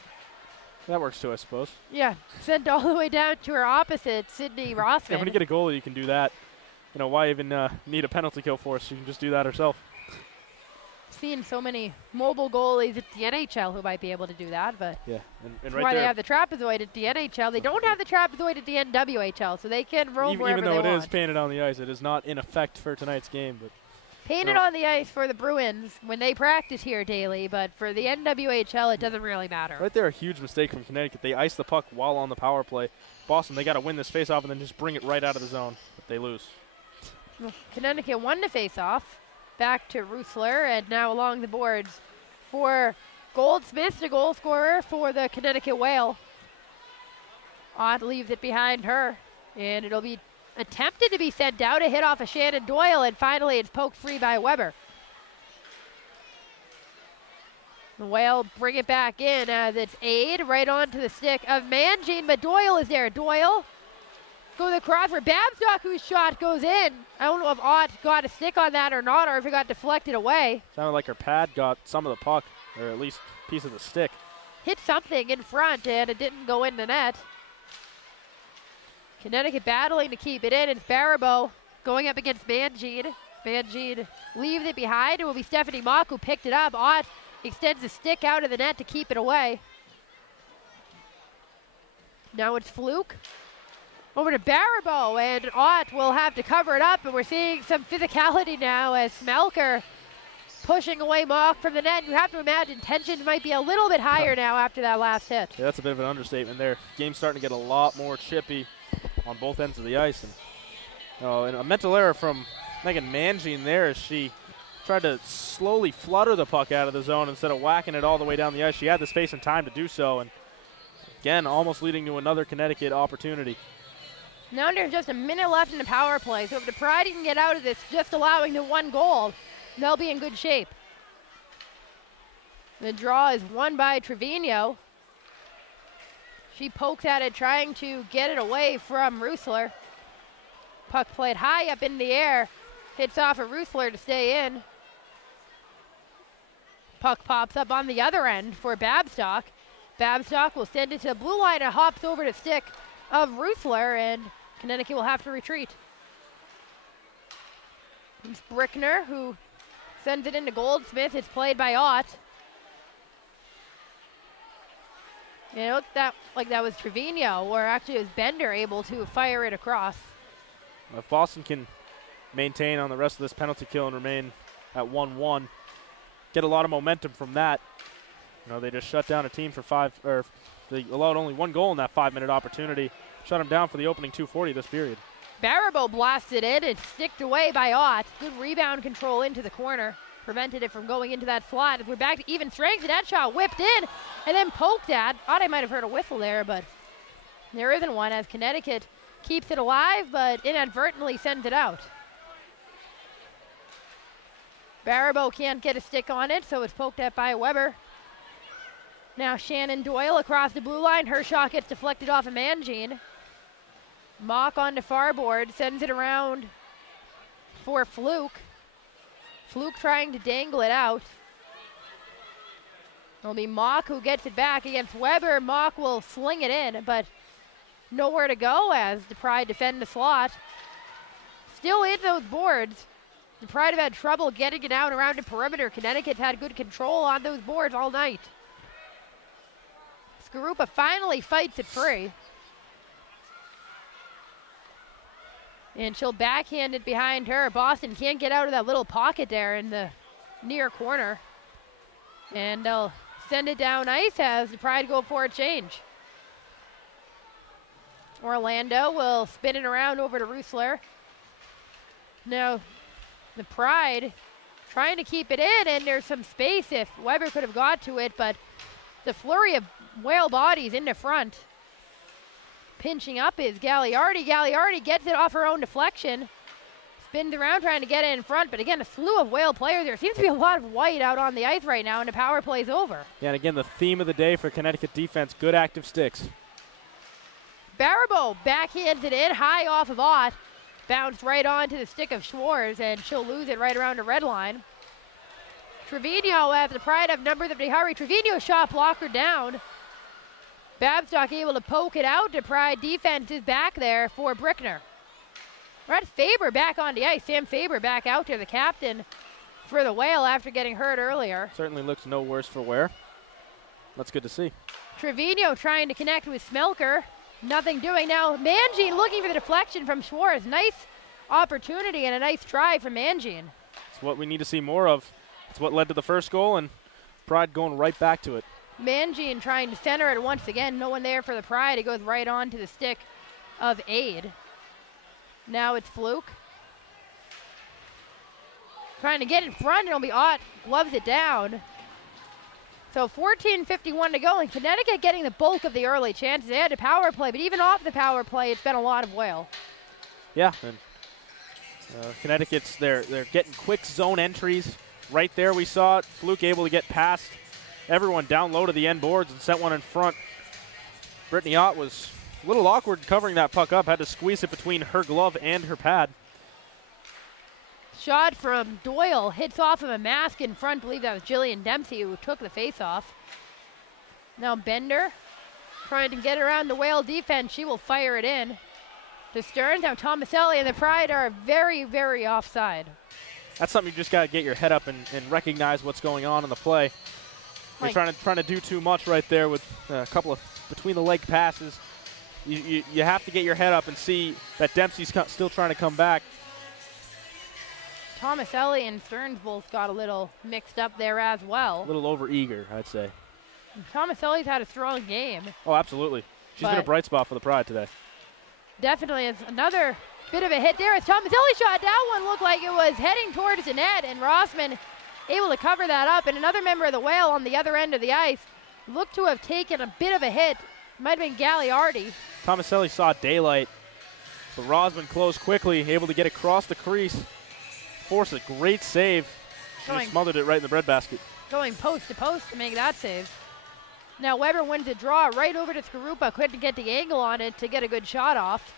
That works too, I suppose. Yeah, sent all the way down to her opposite, Sydney Rossman. Yeah, when you get a goalie, you can do that. You know, why even need a penalty kill for us? You can just do that herself. Seen so many mobile goalies at the NHL who might be able to do that, but yeah, and that's right why there, they have the trapezoid at the NHL. They don't have the trapezoid at the NWHL, so they can roam wherever they want. Even though it is painted on the ice, it is not in effect for tonight's game. But painted on the ice for the Bruins when they practice here daily, but for the NWHL, it doesn't really matter. Right there, a huge mistake from Connecticut. They ice the puck while on the power play. Boston, they got to win this faceoff and then just bring it right out of the zone, but they lose. Well, Connecticut won the faceoff. Back to Rusler, and now along the boards for Goldsmith, the goal scorer for the Connecticut Whale. Ott leaves it behind her, and it'll be attempted to be sent down, a hit off of Shannon Doyle, and finally it's poked free by Weber. The Whale bring it back in as it's Aid right onto the stick of Mangine, but Doyle is there. Doyle goes across for Babstock, whose shot goes in. I don't know if Ott got a stick on that or not, or if it got deflected away. Sounded like her pad got some of the puck, or at least a piece of the stick. Hit something in front, and it didn't go in the net. Connecticut battling to keep it in. It's Baribeau going up against Mangine. Mangine leaves it behind. It will be Stephanie Mock who picked it up. Ott extends the stick out of the net to keep it away. Now it's Fluke. Over to Baribeau, and Ott will have to cover it up, and we're seeing some physicality now as Smelker pushing away Mock from the net. You have to imagine tensions might be a little bit higher now after that last hit. Yeah, that's a bit of an understatement there. Game's starting to get a lot more chippy on both ends of the ice. And a mental error from Megan Mangine there as she tried to slowly flutter the puck out of the zone instead of whacking it all the way down the ice. She had the space and time to do so, and again, almost leading to another Connecticut opportunity. Now there's just a minute left in the power play, so if the Pride can get out of this just allowing the 1 goal, they'll be in good shape. The draw is won by Trevino. She pokes at it, trying to get it away from Rusler. Puck played high up in the air, hits off of Rusler to stay in. Puck pops up on the other end for Babstock. Babstock will send it to the blue line and hops over to stick of Rusler, and Connecticut will have to retreat. It's Brickner who sends it into Goldsmith. It's played by Ott. You know, that was Trevino, or actually it was Bender able to fire it across. If Boston can maintain on the rest of this penalty kill and remain at 1-1, get a lot of momentum from that. You know, they just shut down a team for They allowed only 1 goal in that 5-minute opportunity. Shut them down for the opening 2:40 this period. Baribeau blasted it. It's sticked away by Ott. Good rebound control into the corner. Prevented it from going into that slot. We're back to even strength, and that shot whipped in and then poked at. Thought I might have heard a whistle there, but there isn't one as Connecticut keeps it alive, but inadvertently sends it out. Baribeau can't get a stick on it, so it's poked at by Weber. Now Shannon Doyle across the blue line. Her shot gets deflected off of Mangine. Mock on the far board, sends it around for Fluke. Fluke trying to dangle it out. It'll be Mock who gets it back against Weber. Mock will sling it in, but nowhere to go as the Pride defend the slot. Still in those boards. The Pride have had trouble getting it out around the perimeter. Connecticut's had good control on those boards all night. Skarupa finally fights it free. And she'll backhand it behind her. Boston can't get out of that little pocket there in the near corner. And they'll send it down ice as the Pride go for a change. Orlando will spin it around over to Roosler. Now, the Pride trying to keep it in, and there's some space if Weber could have got to it, but the flurry of Whale bodies in the front. Pinching up is Gagliardi. Gagliardi gets it off her own deflection. Spins around trying to get it in front, but again, a slew of Whale players. There seems to be a lot of white out on the ice right now, and the power play's over. Yeah, and again, the theme of the day for Connecticut defense, good active sticks. Baribeau backhands it in, high off of Ott. Bounced right onto the stick of Schwartz, and she'll lose it right around the red line. Trevino, as the Pride have numbers if they hurry. Trevino shot blocker down. Babstock able to poke it out. The Pride defense is back there for Brickner. Red Faber back on the ice. Sam Faber back out there, the captain for the Whale after getting hurt earlier. Certainly looks no worse for wear. That's good to see. Trevino trying to connect with Smelker. Nothing doing. Now Mangine looking for the deflection from Schwartz. Nice opportunity and a nice try from Mangine. It's what we need to see more of. It's what led to the first goal, and Pride going right back to it. Mangine trying to center it once again. No one there for the Pride. It goes right on to the stick of Aid. Now it's Fluke. Trying to get in front. It'll be Ott. Gloves it down. So 14:51 to go, and Connecticut getting the bulk of the early chances. They had a power play, but even off the power play, it's been a lot of Whale. Yeah, and Connecticut's they're getting quick zone entries. Right there we saw it. Fluke able to get past everyone down low to the end boards and set one in front. Brittany Ott was a little awkward covering that puck up. Had to squeeze it between her glove and her pad. Shot from Doyle hits off of a mask in front. I believe that was Jillian Dempsey who took the faceoff. Now Bender trying to get around the Whale defense. She will fire it in to Stearns. Now Tomaselli and the Pride are very, very offside. That's something you just got to get your head up and recognize what's going on in the play. You're trying to do too much right there with a couple of between the leg passes. You have to get your head up and see that Dempsey's still trying to come back. Tomaselli and Stearns both got a little mixed up there as well. A little over-eager, I'd say. Tomaselli's had a strong game. Oh, absolutely. She's been a bright spot for the Pride today. Definitely. It's another bit of a hit there. As Tomaselli shot, that one looked like it was heading towards the net, and Rossman able to cover that up. And another member of the Whale on the other end of the ice looked to have taken a bit of a hit. Might have been Gagliardi. Tomaselli saw daylight, but Rossman closed quickly, able to get across the crease. Forced a great save. She just smothered it right in the breadbasket. Going post to post to make that save. Now Weber wins a draw right over to Skarupa. Couldn't get the angle on it to get a good shot off.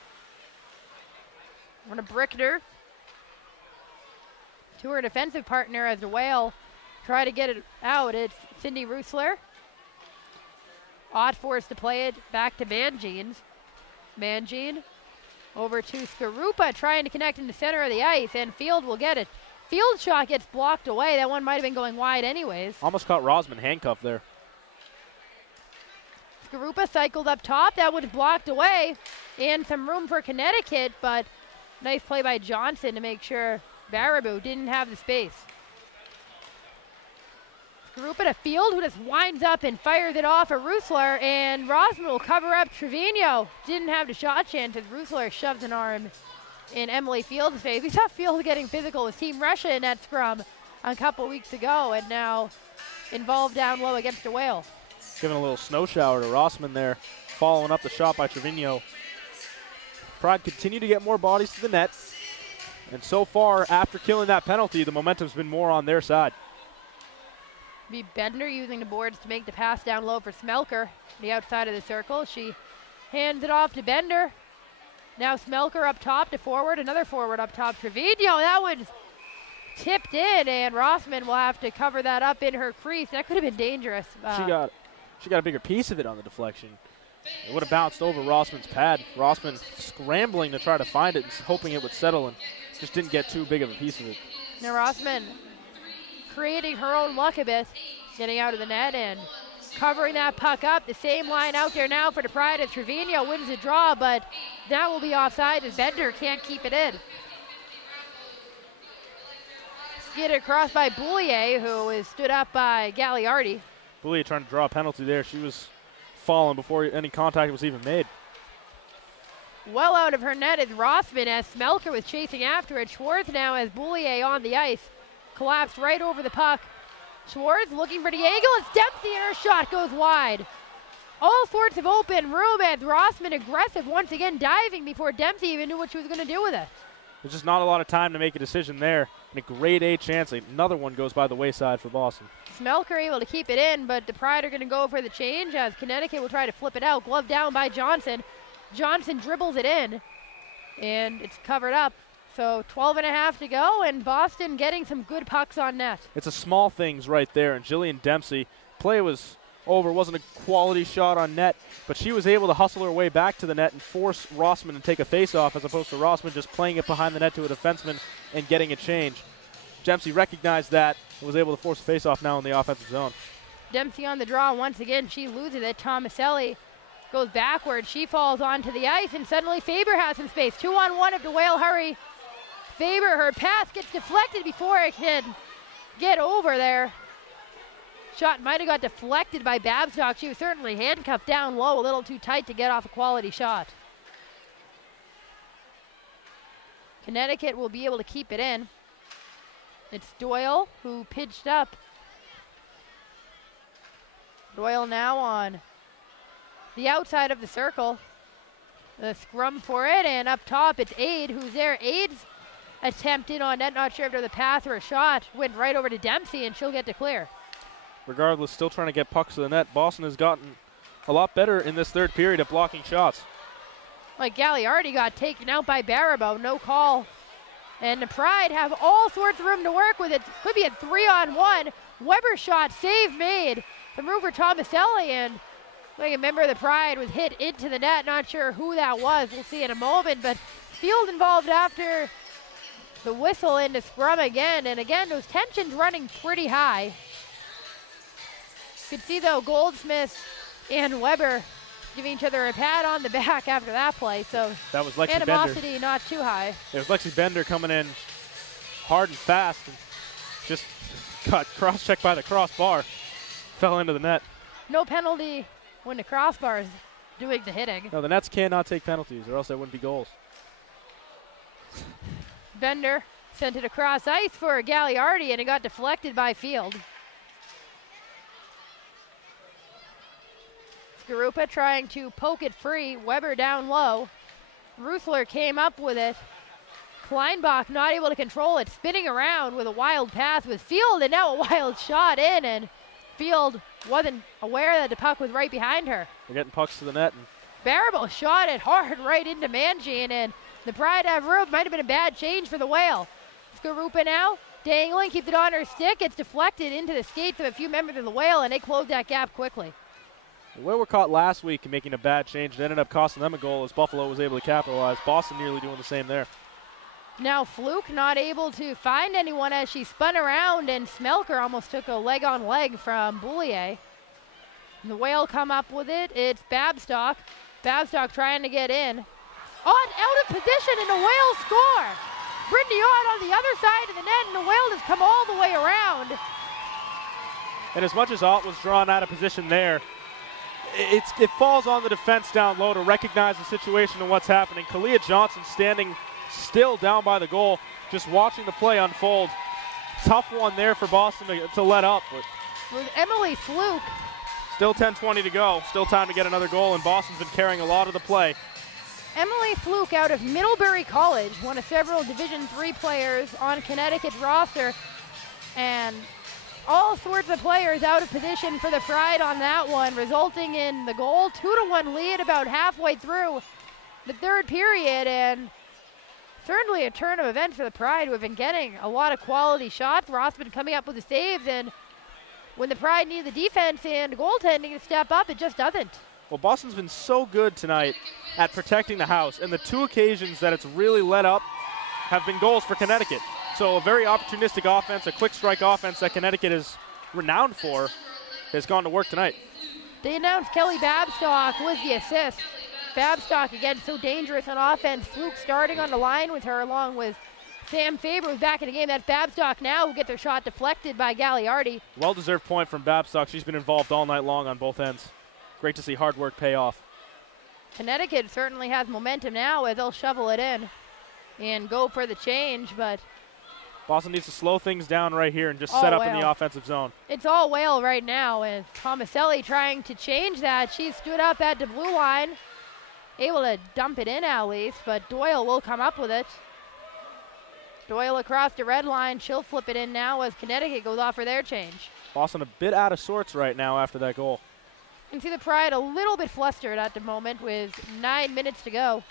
On a Brickner to her defensive partner as the Whale try to get it out. It's Cindy Roosler. Ott forced to play it back to Mangine. Mangine over to Skarupa, trying to connect in the center of the ice, and Field will get it. Field shot gets blocked away. That one might have been going wide anyways. Almost caught Rossman handcuffed there. Skarupa cycled up top. That was blocked away, and some room for Connecticut, but nice play by Johnson to make sure Baribeau didn't have the space. Skarupa to Field, who just winds up and fires it off at Rusler, and Rosman will cover up Trevino. Didn't have the shot chance as Rusler shoves an arm in Emily Field's face. We saw Field getting physical with Team Russia in that scrum a couple weeks ago, and now involved down low against the Whale. Giving a little snow shower to Rossman there, following up the shot by Trevino. Pride continue to get more bodies to the net, and so far, after killing that penalty, the momentum's been more on their side. Be Bender using the boards to make the pass down low for Smelker, the outside of the circle. She hands it off to Bender. Now Smelker up top to forward, another forward up top. Trevino, that one's tipped in, and Rossman will have to cover that up in her crease. That could have been dangerous. She got a bigger piece of it on the deflection. It would have bounced over Rossman's pad. Rossman scrambling to try to find it and hoping it would settle, and just didn't get too big of a piece of it. Now Rossman creating her own luck a bit, getting out of the net and covering that puck up. The same line out there now for the Pride as Trevino wins the draw, but that will be offside as Bender can't keep it in. Skidded across by Boulier, who is stood up by Gagliardi. Boulier trying to draw a penalty there. She was falling before any contact was even made. Well out of her net is Rossman as Smelker was chasing after it. Schwartz now as Boulier on the ice. Collapsed right over the puck. Schwartz looking for the angle. It's Dempsey and her shot goes wide. All sorts of open room as Rossman aggressive once again, diving before Dempsey even knew what she was going to do with it. There's just not a lot of time to make a decision there. And a grade A chance. Another one goes by the wayside for Boston. Smelker able to keep it in, but the Pride are going to go for the change as Connecticut will try to flip it out. Glove down by Johnson. Johnson dribbles it in, and it's covered up. So 12.5 to go, and Boston getting some good pucks on net. It's a small things right there, and Jillian Dempsey, play was over, wasn't a quality shot on net, but she was able to hustle her way back to the net and force Rossman to take a face-off as opposed to Rossman just playing it behind the net to a defenseman and getting a change. Dempsey recognized that and was able to force a face-off now in the offensive zone. Dempsey on the draw once again. She loses it. Tomaselli goes backward. She falls onto the ice, and suddenly Faber has some space. 2-on-1 if the Whale hurry. Faber, her pass gets deflected before it can get over there. Shot might have got deflected by Babstock. She was certainly handcuffed down low, a little too tight to get off a quality shot. Connecticut will be able to keep it in. It's Doyle who pitched up. Doyle now on the outside of the circle. The scrum for it, and up top it's Aid who's there. Aid's attempt in on net, not sure if it was a pass or a shot, went right over to Dempsey, and she'll get to clear. Regardless, still trying to get pucks to the net. Boston has gotten a lot better in this third period at blocking shots. Like Gagliardi got taken out by Baribeau, no call. And the Pride have all sorts of room to work with. It could be a 3-on-1. Weber shot, save made from Rufer Tomaselli, and like a member of the Pride was hit into the net. Not sure who that was. We'll see in a moment, but Field involved after the whistle into scrum again, and again, those tensions running pretty high. You could see, though, Goldsmith and Weber giving each other a pat on the back after that play, so that was Lexi animosity Bender. Not too high. It was Lexi Bender coming in hard and fast, and just got cross-checked by the crossbar, fell into the net. No penalty when the crossbar is doing the hitting. No, the Nets cannot take penalties, or else there wouldn't be goals. Bender sent it across ice for Gagliardi, and it got deflected by Field. Skarupa trying to poke it free. Weber down low. Rusler came up with it. Kleinbach not able to control it, spinning around with a wild pass with Field, and now a wild shot in, and Field wasn't aware that the puck was right behind her. They're getting pucks to the net. Baribeau shot it hard right into Mangine, and the Pride have room. Might have been a bad change for the Whale. Skarupa now dangling, keeps it on her stick. It's deflected into the skates of a few members of the Whale, and they close that gap quickly. The Whale were caught last week in making a bad change. It ended up costing them a goal as Buffalo was able to capitalize. Boston nearly doing the same there. Now Fluke not able to find anyone as she spun around, and Smelker almost took a leg-on-leg from Boulier. And the Whale come up with it. It's Babstock. Babstock trying to get in. Out of position, and the Whale score. Brittany on the other side of the net, and the Whale has come all the way around. And as much as Alt was drawn out of position there, it falls on the defense down low to recognize the situation and what's happening. Kalia Johnson standing still down by the goal, just watching the play unfold. Tough one there for Boston to let up. But with Emily Fluke. Still 10:20 to go. Still time to get another goal, and Boston's been carrying a lot of the play. Emily Fluke out of Middlebury College, one of several Division III players on Connecticut's roster, and all sorts of players out of position for the Pride on that one, resulting in the goal. 2-1 lead about halfway through the third period, and certainly a turn of events for the Pride, who have been getting a lot of quality shots. Rossman coming up with the saves, and when the Pride need the defense and goaltending to step up, it just doesn't. Well, Boston's been so good tonight at protecting the house, and the two occasions that it's really let up have been goals for Connecticut. So a very opportunistic offense, a quick strike offense that Connecticut is renowned for, has gone to work tonight. They announced Kelly Babstock was the assist. Babstock, again, so dangerous on offense. Fluke starting on the line with her, along with Sam Faber, who's back in the game. That's Babstock now, who get their shot deflected by Gagliardi. Well-deserved point from Babstock. She's been involved all night long on both ends. Great to see hard work pay off. Connecticut certainly has momentum now as they'll shovel it in and go for the change, but Boston needs to slow things down right here and just set up in the offensive zone. It's all Whale right now, and Tomaselli trying to change that. She stood up at the blue line, able to dump it in at least, but Doyle will come up with it. Doyle across the red line. She'll flip it in now as Connecticut goes off for their change. Boston a bit out of sorts right now after that goal. You can see the Pride a little bit flustered at the moment with 9 minutes to go.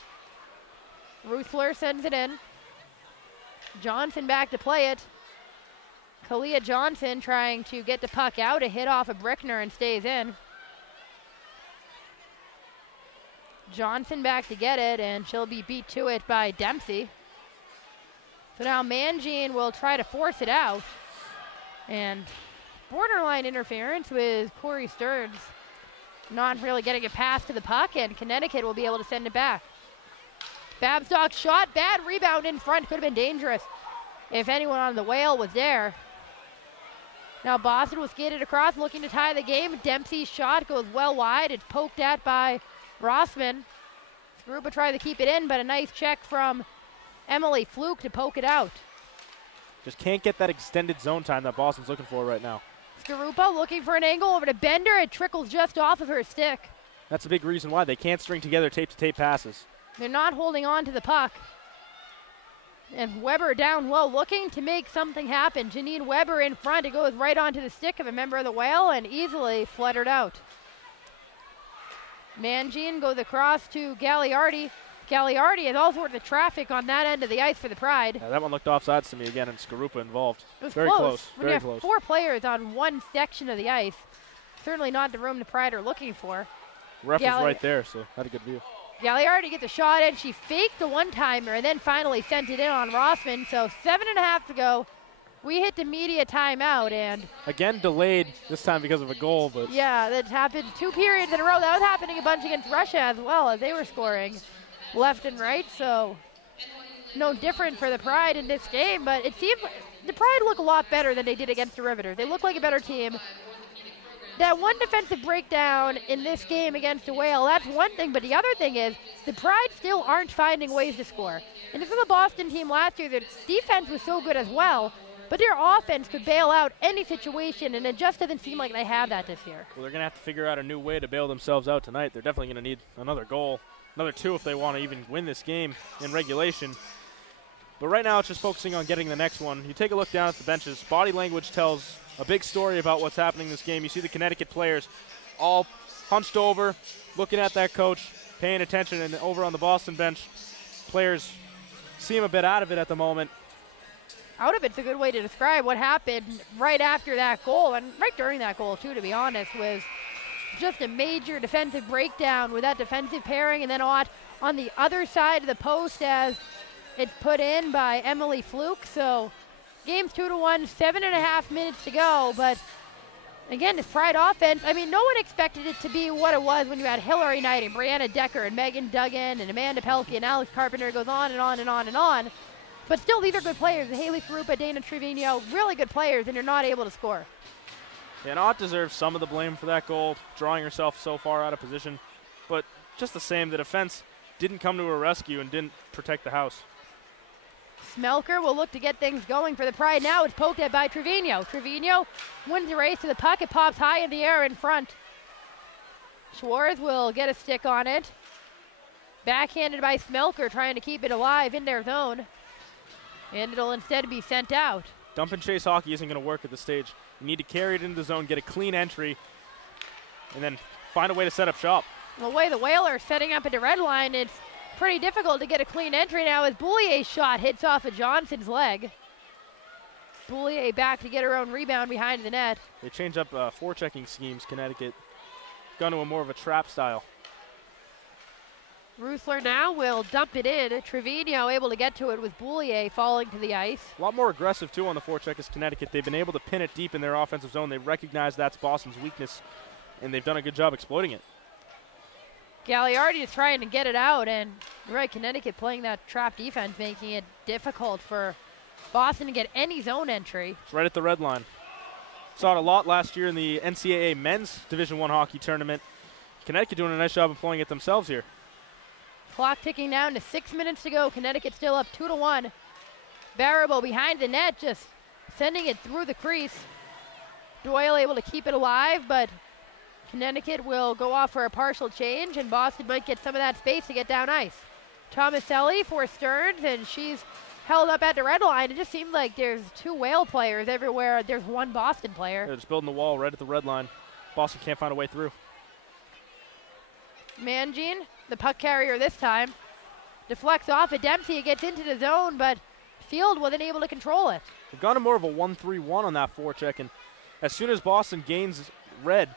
Ruthler sends it in. Johnson back to play it. Kalia Johnson trying to get the puck out. A hit off of Brickner and stays in. Johnson back to get it, and she'll be beat to it by Dempsey. So now Mangine will try to force it out. And borderline interference with Corey Stearns not really getting a pass to the puck, and Connecticut will be able to send it back. Babstock shot, bad rebound in front, could have been dangerous if anyone on the Whale was there. Now Boston was skated across, looking to tie the game. Dempsey's shot goes well wide. It's poked at by Rossman. Skarupa tried to keep it in, but a nice check from Emily Fluke to poke it out. Just can't get that extended zone time that Boston's looking for right now. Skarupa looking for an angle over to Bender. It trickles just off of her stick. That's a big reason why they can't string together tape-to-tape passes. They're not holding on to the puck. And Weber down low, looking to make something happen. Janine Weber in front. It goes right onto the stick of a member of the Whale and easily fluttered out. Mangine goes across to Gagliardi. Gagliardi has all sorts of traffic on that end of the ice for the Pride. Yeah, that one looked offsides to me again, and Skarupa involved. It was very close. When you have 4 players on one section of the ice, certainly not the room the Pride are looking for. Ref was right there, so had a good view. Gagliardi gets a shot in. She faked the one-timer and then finally sent it in on Rossman. So 7.5 to go. We hit the media timeout, and again delayed this time because of a goal, but yeah, that happened 2 periods in a row. That was happening a bunch against Russia as well, as they were scoring left and right. So no different for the Pride in this game, but it seemed the Pride look a lot better than they did against the Riveters. They look like a better team. That one defensive breakdown in this game against the Whale, that's one thing, but the other thing is the Pride still aren't finding ways to score. And this was a Boston team last year. Their defense was so good as well, but their offense could bail out any situation, and it just doesn't seem like they have that this year. Well, they're going to have to figure out a new way to bail themselves out tonight. They're definitely going to need another goal, another 2 if they want to even win this game in regulation. But right now it's just focusing on getting the next one. You take a look down at the benches. Body language tells a big story about what's happening in this game. You see the Connecticut players all hunched over, looking at that coach, paying attention, and over on the Boston bench, players seem a bit out of it at the moment. Out of it's a good way to describe what happened right after that goal, and right during that goal too, to be honest, was just a major defensive breakdown with that defensive pairing, and then on the other side of the post as it's put in by Emily Fluke. So game's 2-1, 7.5 minutes to go, but again, this Pride offense, I mean, no one expected it to be what it was when you had Hillary Knight and Brianna Decker and Megan Duggan and Amanda Pelkey and Alex Carpenter. It goes on and on and on and on. But still, these are good players. Haley Skarupa, Dana Trevino, really good players, and you're not able to score. And Ott deserves some of the blame for that goal, drawing herself so far out of position. But just the same, the defense didn't come to her rescue and didn't protect the house. Smelker will look to get things going for the Pride now. It's poked at by Trevino. Trevino wins the race to the puck. It pops high in the air in front. Schwartz will get a stick on it. Backhanded by Smelker, trying to keep it alive in their zone. And it'll instead be sent out. Dump and chase hockey isn't going to work at this stage. You need to carry it into the zone, get a clean entry, and then find a way to set up shop. The way the Whalers setting up at the red line, it's pretty difficult to get a clean entry now as Boulier's shot hits off of Johnson's leg. Boulier back to get her own rebound behind the net. They change up forechecking schemes, Connecticut. Gone to a more of a trap style. Rusler now will dump it in. Trevino able to get to it with Boulier falling to the ice. A lot more aggressive, too, on the forecheck is Connecticut. They've been able to pin it deep in their offensive zone. They recognize that's Boston's weakness, and they've done a good job exploiting it. Gagliardi is trying to get it out, and right, Connecticut playing that trap defense, making it difficult for Boston to get any zone entry. It's right at the red line. Saw it a lot last year in the NCAA men's Division I hockey tournament. Connecticut doing a nice job employing it themselves here. Clock ticking down to 6 minutes to go. Connecticut still up 2-1. Barabo behind the net, just sending it through the crease. Doyle able to keep it alive, but Connecticut will go off for a partial change, and Boston might get some of that space to get down ice. Tomaselli for Stearns, and she's held up at the red line. It just seemed like there's two Whale players everywhere. There's one Boston player. They're just building the wall right at the red line. Boston can't find a way through. Mangine, the puck carrier this time, deflects off at Dempsey. It gets into the zone, but Field wasn't able to control it. They've gone to more of a 1-3-1 on that forecheck, and as soon as Boston gains red,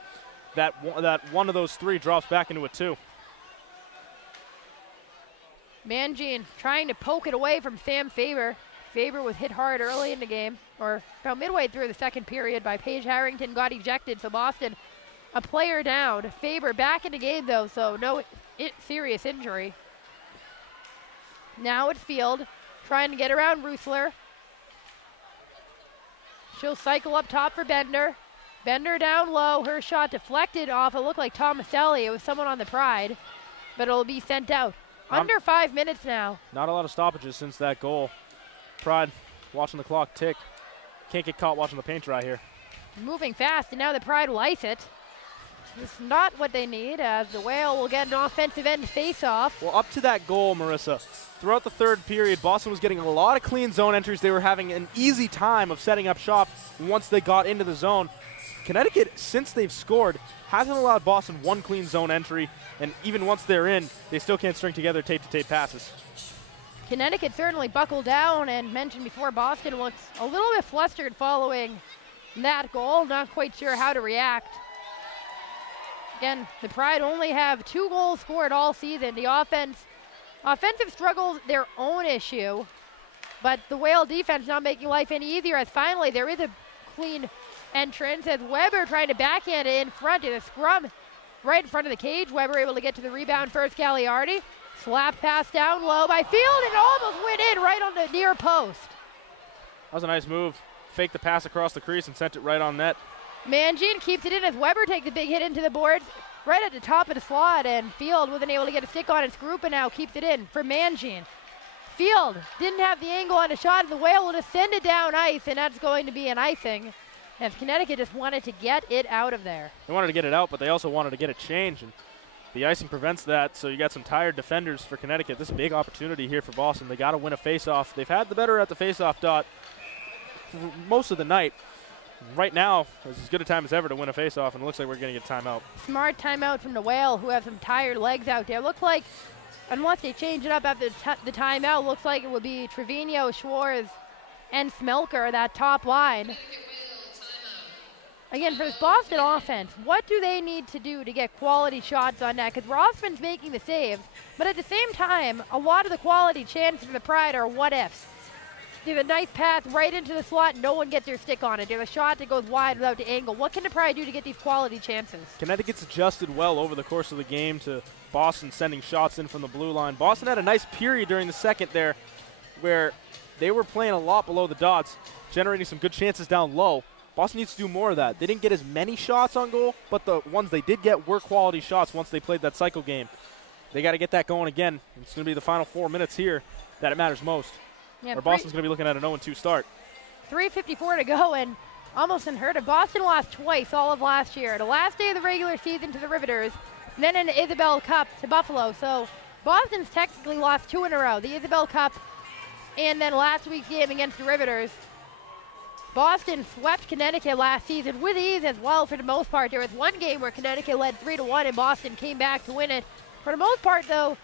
that one of those three drops back into a 2. Mangine trying to poke it away from Sam Faber. Faber was hit hard early in the game, or about midway through the second period by Paige Harrington, got ejected, so Boston a player down. Faber back in the game though, so no serious injury. Now it's Field trying to get around Rusler. She'll cycle up top for Bender. Bender down low, her shot deflected off, it looked like Tomaselli. It was someone on the Pride, but it'll be sent out. Under 5 minutes now. Not a lot of stoppages since that goal. Pride watching the clock tick. Can't get caught watching the paint dry here. Moving fast, and now the Pride will ice it. It's not what they need, as the Whale will get an offensive end face-off. Well, up to that goal, Marissa, throughout the third period, Boston was getting a lot of clean zone entries. They were having an easy time of setting up shop once they got into the zone. Connecticut, since they've scored, hasn't allowed Boston one clean zone entry, and even once they're in, they still can't string together tape-to-tape passes. Connecticut certainly buckled down, and mentioned before, Boston looks a little bit flustered following that goal, not quite sure how to react. Again, the Pride only have 2 goals scored all season. The offensive struggles, their own issue, but the Whale defense not making life any easier, as finally there is a clean entrance as Weber trying to backhand it in front of the scrum right in front of the cage. Weber able to get to the rebound first. Gagliardi slap pass down low by Field, and almost went in right on the near post. That was a nice move. Faked the pass across the crease and sent it right on net. Mangine keeps it in as Weber takes a big hit into the boards right at the top of the slot, and Field wasn't able to get a stick on it. Skarupa now keeps it in for Mangine. Field didn't have the angle on the shot, and the Whale will just send it down ice, and that's going to be an icing, as Connecticut just wanted to get it out of there. They wanted to get it out, but they also wanted to get it changed, and the icing prevents that, so you got some tired defenders for Connecticut. This is a big opportunity here for Boston. They got to win a faceoff. They've had the better at the faceoff dot for most of the night. Right now, it's as good a time as ever to win a faceoff, and it looks like we're going to get a timeout. Smart timeout from the Whale, who have some tired legs out there. Looks like, unless they change it up after the timeout, looks like it would be Trevino, Schwartz, and Smelker, that top line. Again, for this Boston offense, what do they need to do to get quality shots on net? Because Rossman's making the saves, but at the same time, a lot of the quality chances for the Pride are what-ifs. There's a nice pass right into the slot. No one gets their stick on it. There's a shot that goes wide without the angle. What can the Pride do to get these quality chances? Connecticut's adjusted well over the course of the game to Boston sending shots in from the blue line. Boston had a nice period during the second there where they were playing a lot below the dots, generating some good chances down low. Boston needs to do more of that. They didn't get as many shots on goal, but the ones they did get were quality shots once they played that cycle game. They got to get that going again. It's going to be the final 4 minutes here that it matters most. Yeah, or Boston's going to be looking at an 0-2 start. 3:54 to go, and almost unheard of. Boston lost twice all of last year. The last day of the regular season to the Riveters, and then in the Isabel Cup to Buffalo. So Boston's technically lost 2 in a row, the Isabel Cup and then last week's game against the Riveters. Boston swept Connecticut last season with ease as well for the most part. There was one game where Connecticut led 3-1 and Boston came back to win it. For the most part, though,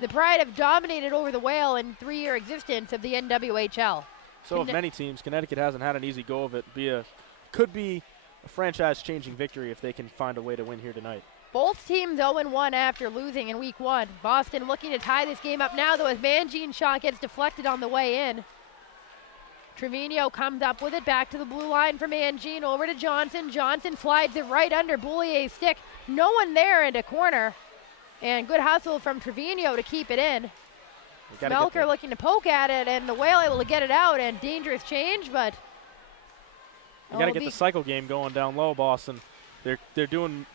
the Pride have dominated over the Whale in 3-year existence of the NWHL. So of many teams, Connecticut hasn't had an easy go of it. Could be a franchise-changing victory if they can find a way to win here tonight. Both teams 0-1 after losing in week 1. Boston looking to tie this game up now, though, as Mangine shot gets deflected on the way in. Trevino comes up with it back to the blue line for Mangine, over to Johnson. Johnson slides it right under Boulier's stick. No one there in the corner. And good hustle from Trevino to keep it in. Smelker looking to poke at it, and the Whale able to get it out, and dangerous change, but you got to get the cycle game going down low, Boston. They're doing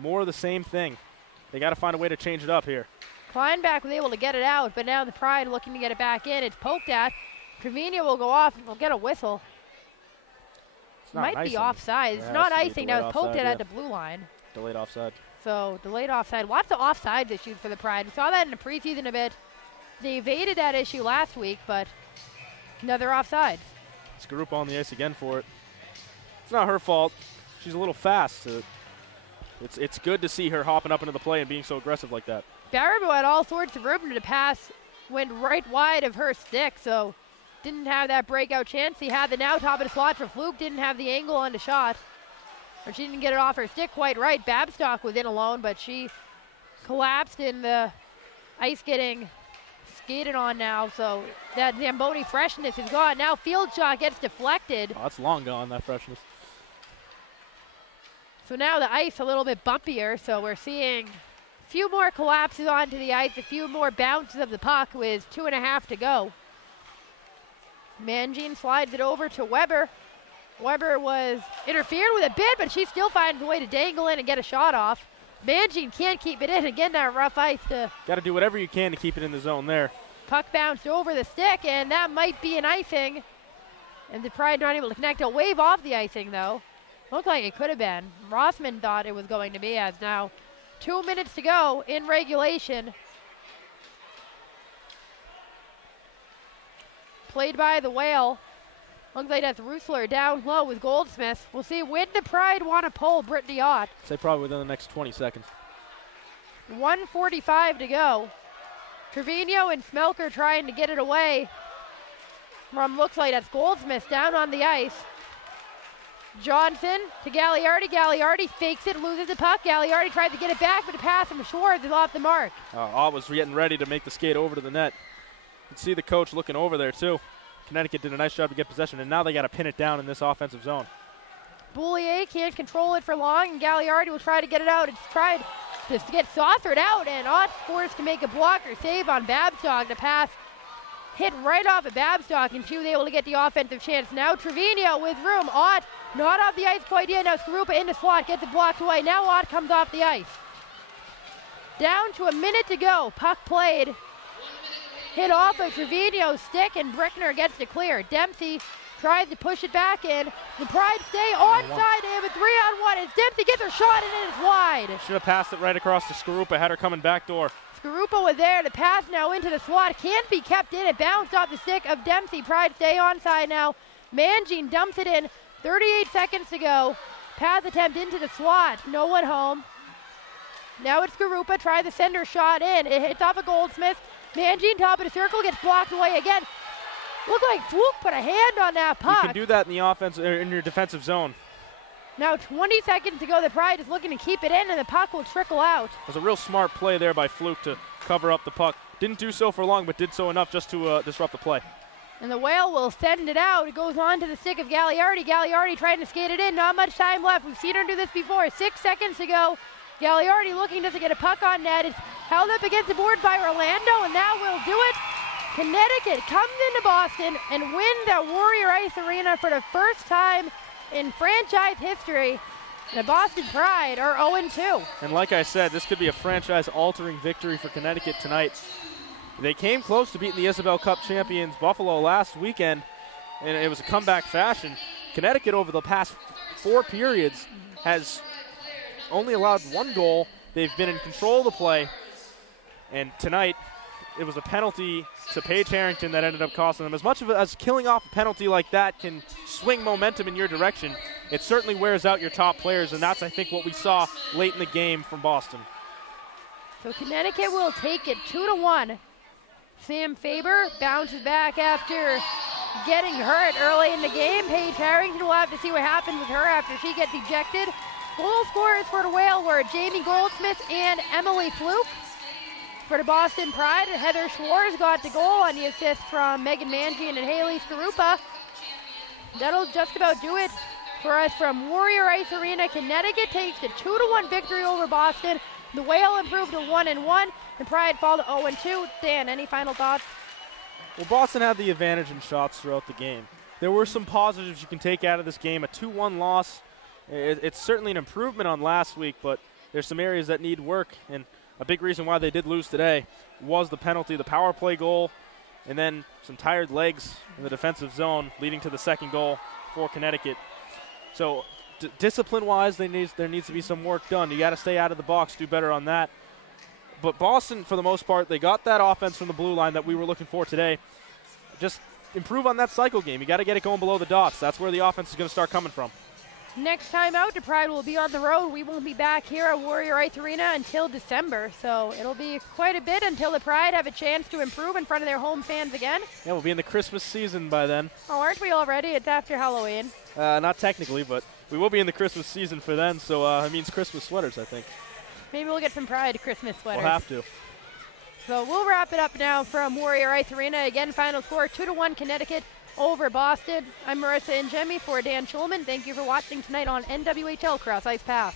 more of the same thing. They got to find a way to change it up here. Kleinbach was able to get it out, but now the Pride looking to get it back in. It's poked at. Trevino will go off and will get a whistle. Might be offside. It's not icing. Now it's poked at the blue line. Delayed offside. So delayed offside. Lots of offsides issues for the Pride. We saw that in the preseason a bit. They evaded that issue last week, but another offside. Skarupa on the ice again for it. It's not her fault. She's a little fast. It's good to see her hopping up into the play and being so aggressive like that. Baribeau had all sorts of room to pass, went right wide of her stick, so didn't have that breakout chance. He had the now top of the slot for Fluke, didn't have the angle on the shot. Or she didn't get it off her stick quite right. Babstock was in alone, but she collapsed in the ice getting skated on now, so that Zamboni freshness is gone. Now field shot gets deflected. Oh, that's long gone, that freshness. So now the ice a little bit bumpier, so we're seeing a few more collapses onto the ice, a few more bounces of the puck with 2.5 to go. Mangine slides it over to Weber. Weber was interfered with a bit, but she still finds a way to dangle in and get a shot off. Mangine can't keep it in. Again, that rough ice. Got to do whatever you can to keep it in the zone there. Puck bounced over the stick, and that might be an icing. And the Pride not able to connect. A wave off the icing, though. Looked like it could have been. Rossman thought it was going to be, as now 2 minutes to go in regulation. Played by the Whale. Looks like that's Rusler down low with Goldsmith. We'll see when the Pride want to pull Brittany Ott. Say probably within the next 20 seconds. 1:45 to go. Trevino and Smelker trying to get it away from, looks like that's Goldsmith down on the ice. Johnson to Gagliardi. Gagliardi fakes it, loses the puck. Gagliardi tried to get it back, but the pass from Schwartz is off the mark. Ott was getting ready to make the skate over to the net. You can see the coach looking over there too. Connecticut did a nice job to get possession, and now they got to pin it down in this offensive zone. Boulier can't control it for long, and Gagliardi will try to get it out. It's tried to get saucered out, and Ott forced to make a blocker save on Babstock. The pass hit right off of Babstock, and she was able to get the offensive chance. Now Trevino with room. Ott not off the ice quite yet. Now Skarupa in the slot, gets it blocked away. Now Ott comes off the ice. Down to a minute to go. Puck played. Hit off of Trevino's stick, and Brickner gets to clear. Dempsey tries to push it back in. The Pride stay onside. They have a 3-on-1 as Dempsey gets her shot, and it's wide. Should have passed it right across to Skarupa, had her coming back door. Skarupa was there. The pass now into the slot. Can't be kept in. It bounced off the stick of Dempsey. Pride stay onside now. Mangine dumps it in. 38 seconds to go. Pass attempt into the slot. No one home. Now it's Skarupa. Tries to send her shot in. It hits off a Goldsmith. Mangine top of the circle, gets blocked away again. Looked like Fluke put a hand on that puck. You can do that in the offense, in your defensive zone. Now 20 seconds to go. The Pride is looking to keep it in, and the puck will trickle out. It was a real smart play there by Fluke to cover up the puck. Didn't do so for long, but did so enough just to disrupt the play. And the Whale will send it out. It goes on to the stick of Gagliardi. Gagliardi trying to skate it in. Not much time left. We've seen her do this before. 6 seconds to go. Gagliardi looking just to get a puck on net. It's held up against the board by Orlando, and that will do it. Connecticut comes into Boston and win the Warrior Ice Arena for the first time in franchise history. The Boston Pride are 0-2. And like I said, this could be a franchise-altering victory for Connecticut tonight. They came close to beating the Isabel Cup champions Buffalo last weekend, and it was a comeback fashion. Connecticut over the past 4 periods has only allowed 1 goal. They've been in control of the play, and tonight it was a penalty to Paige Harrington that ended up costing them. As much as killing off a penalty like that can swing momentum in your direction, it certainly wears out your top players, and that's, I think, what we saw late in the game from Boston. So Connecticut will take it 2-1. Sam Faber bounces back after getting hurt early in the game. Paige Harrington, will have to see what happens with her after she gets ejected. Goal scorers for the Whale were Jamie Goldsmith and Emily Fluke. For the Boston Pride, Heather Schwartz got the goal on the assist from Megan Mangian and Haley Skarupa. That'll just about do it for us from Warrior Ice Arena. Connecticut takes the 2-1 victory over Boston. The Whale improved to 1-1. The Pride fall to 0-2. Dan, any final thoughts? Well, Boston had the advantage in shots throughout the game. There were some positives you can take out of this game. A 2-1 loss, it's certainly an improvement on last week, but there's some areas that need work, and a big reason why they did lose today was the penalty, the power play goal, and then some tired legs in the defensive zone leading to the second goal for Connecticut. So discipline-wise, there needs to be some work done. You got to stay out of the box, do better on that. But Boston, for the most part, they got that offense from the blue line that we were looking for today. Just improve on that cycle game. You got to get it going below the dots. That's where the offense is going to start coming from. Next time out, the Pride will be on the road. We won't be back here at Warrior Ice Arena until December, so it'll be quite a bit until the Pride have a chance to improve in front of their home fans again. Yeah, we'll be in the Christmas season by then. Oh, aren't we already? It's after Halloween. Not technically, but we will be in the Christmas season for then, so it means Christmas sweaters, I think. Maybe we'll get some Pride Christmas sweaters. We'll have to. So we'll wrap it up now from Warrior Ice Arena. Again, final score 2-1 Connecticut over Boston. I'm Marissa Njemi for Dan Schulman. Thank you for watching tonight on NWHL Cross Ice Pass.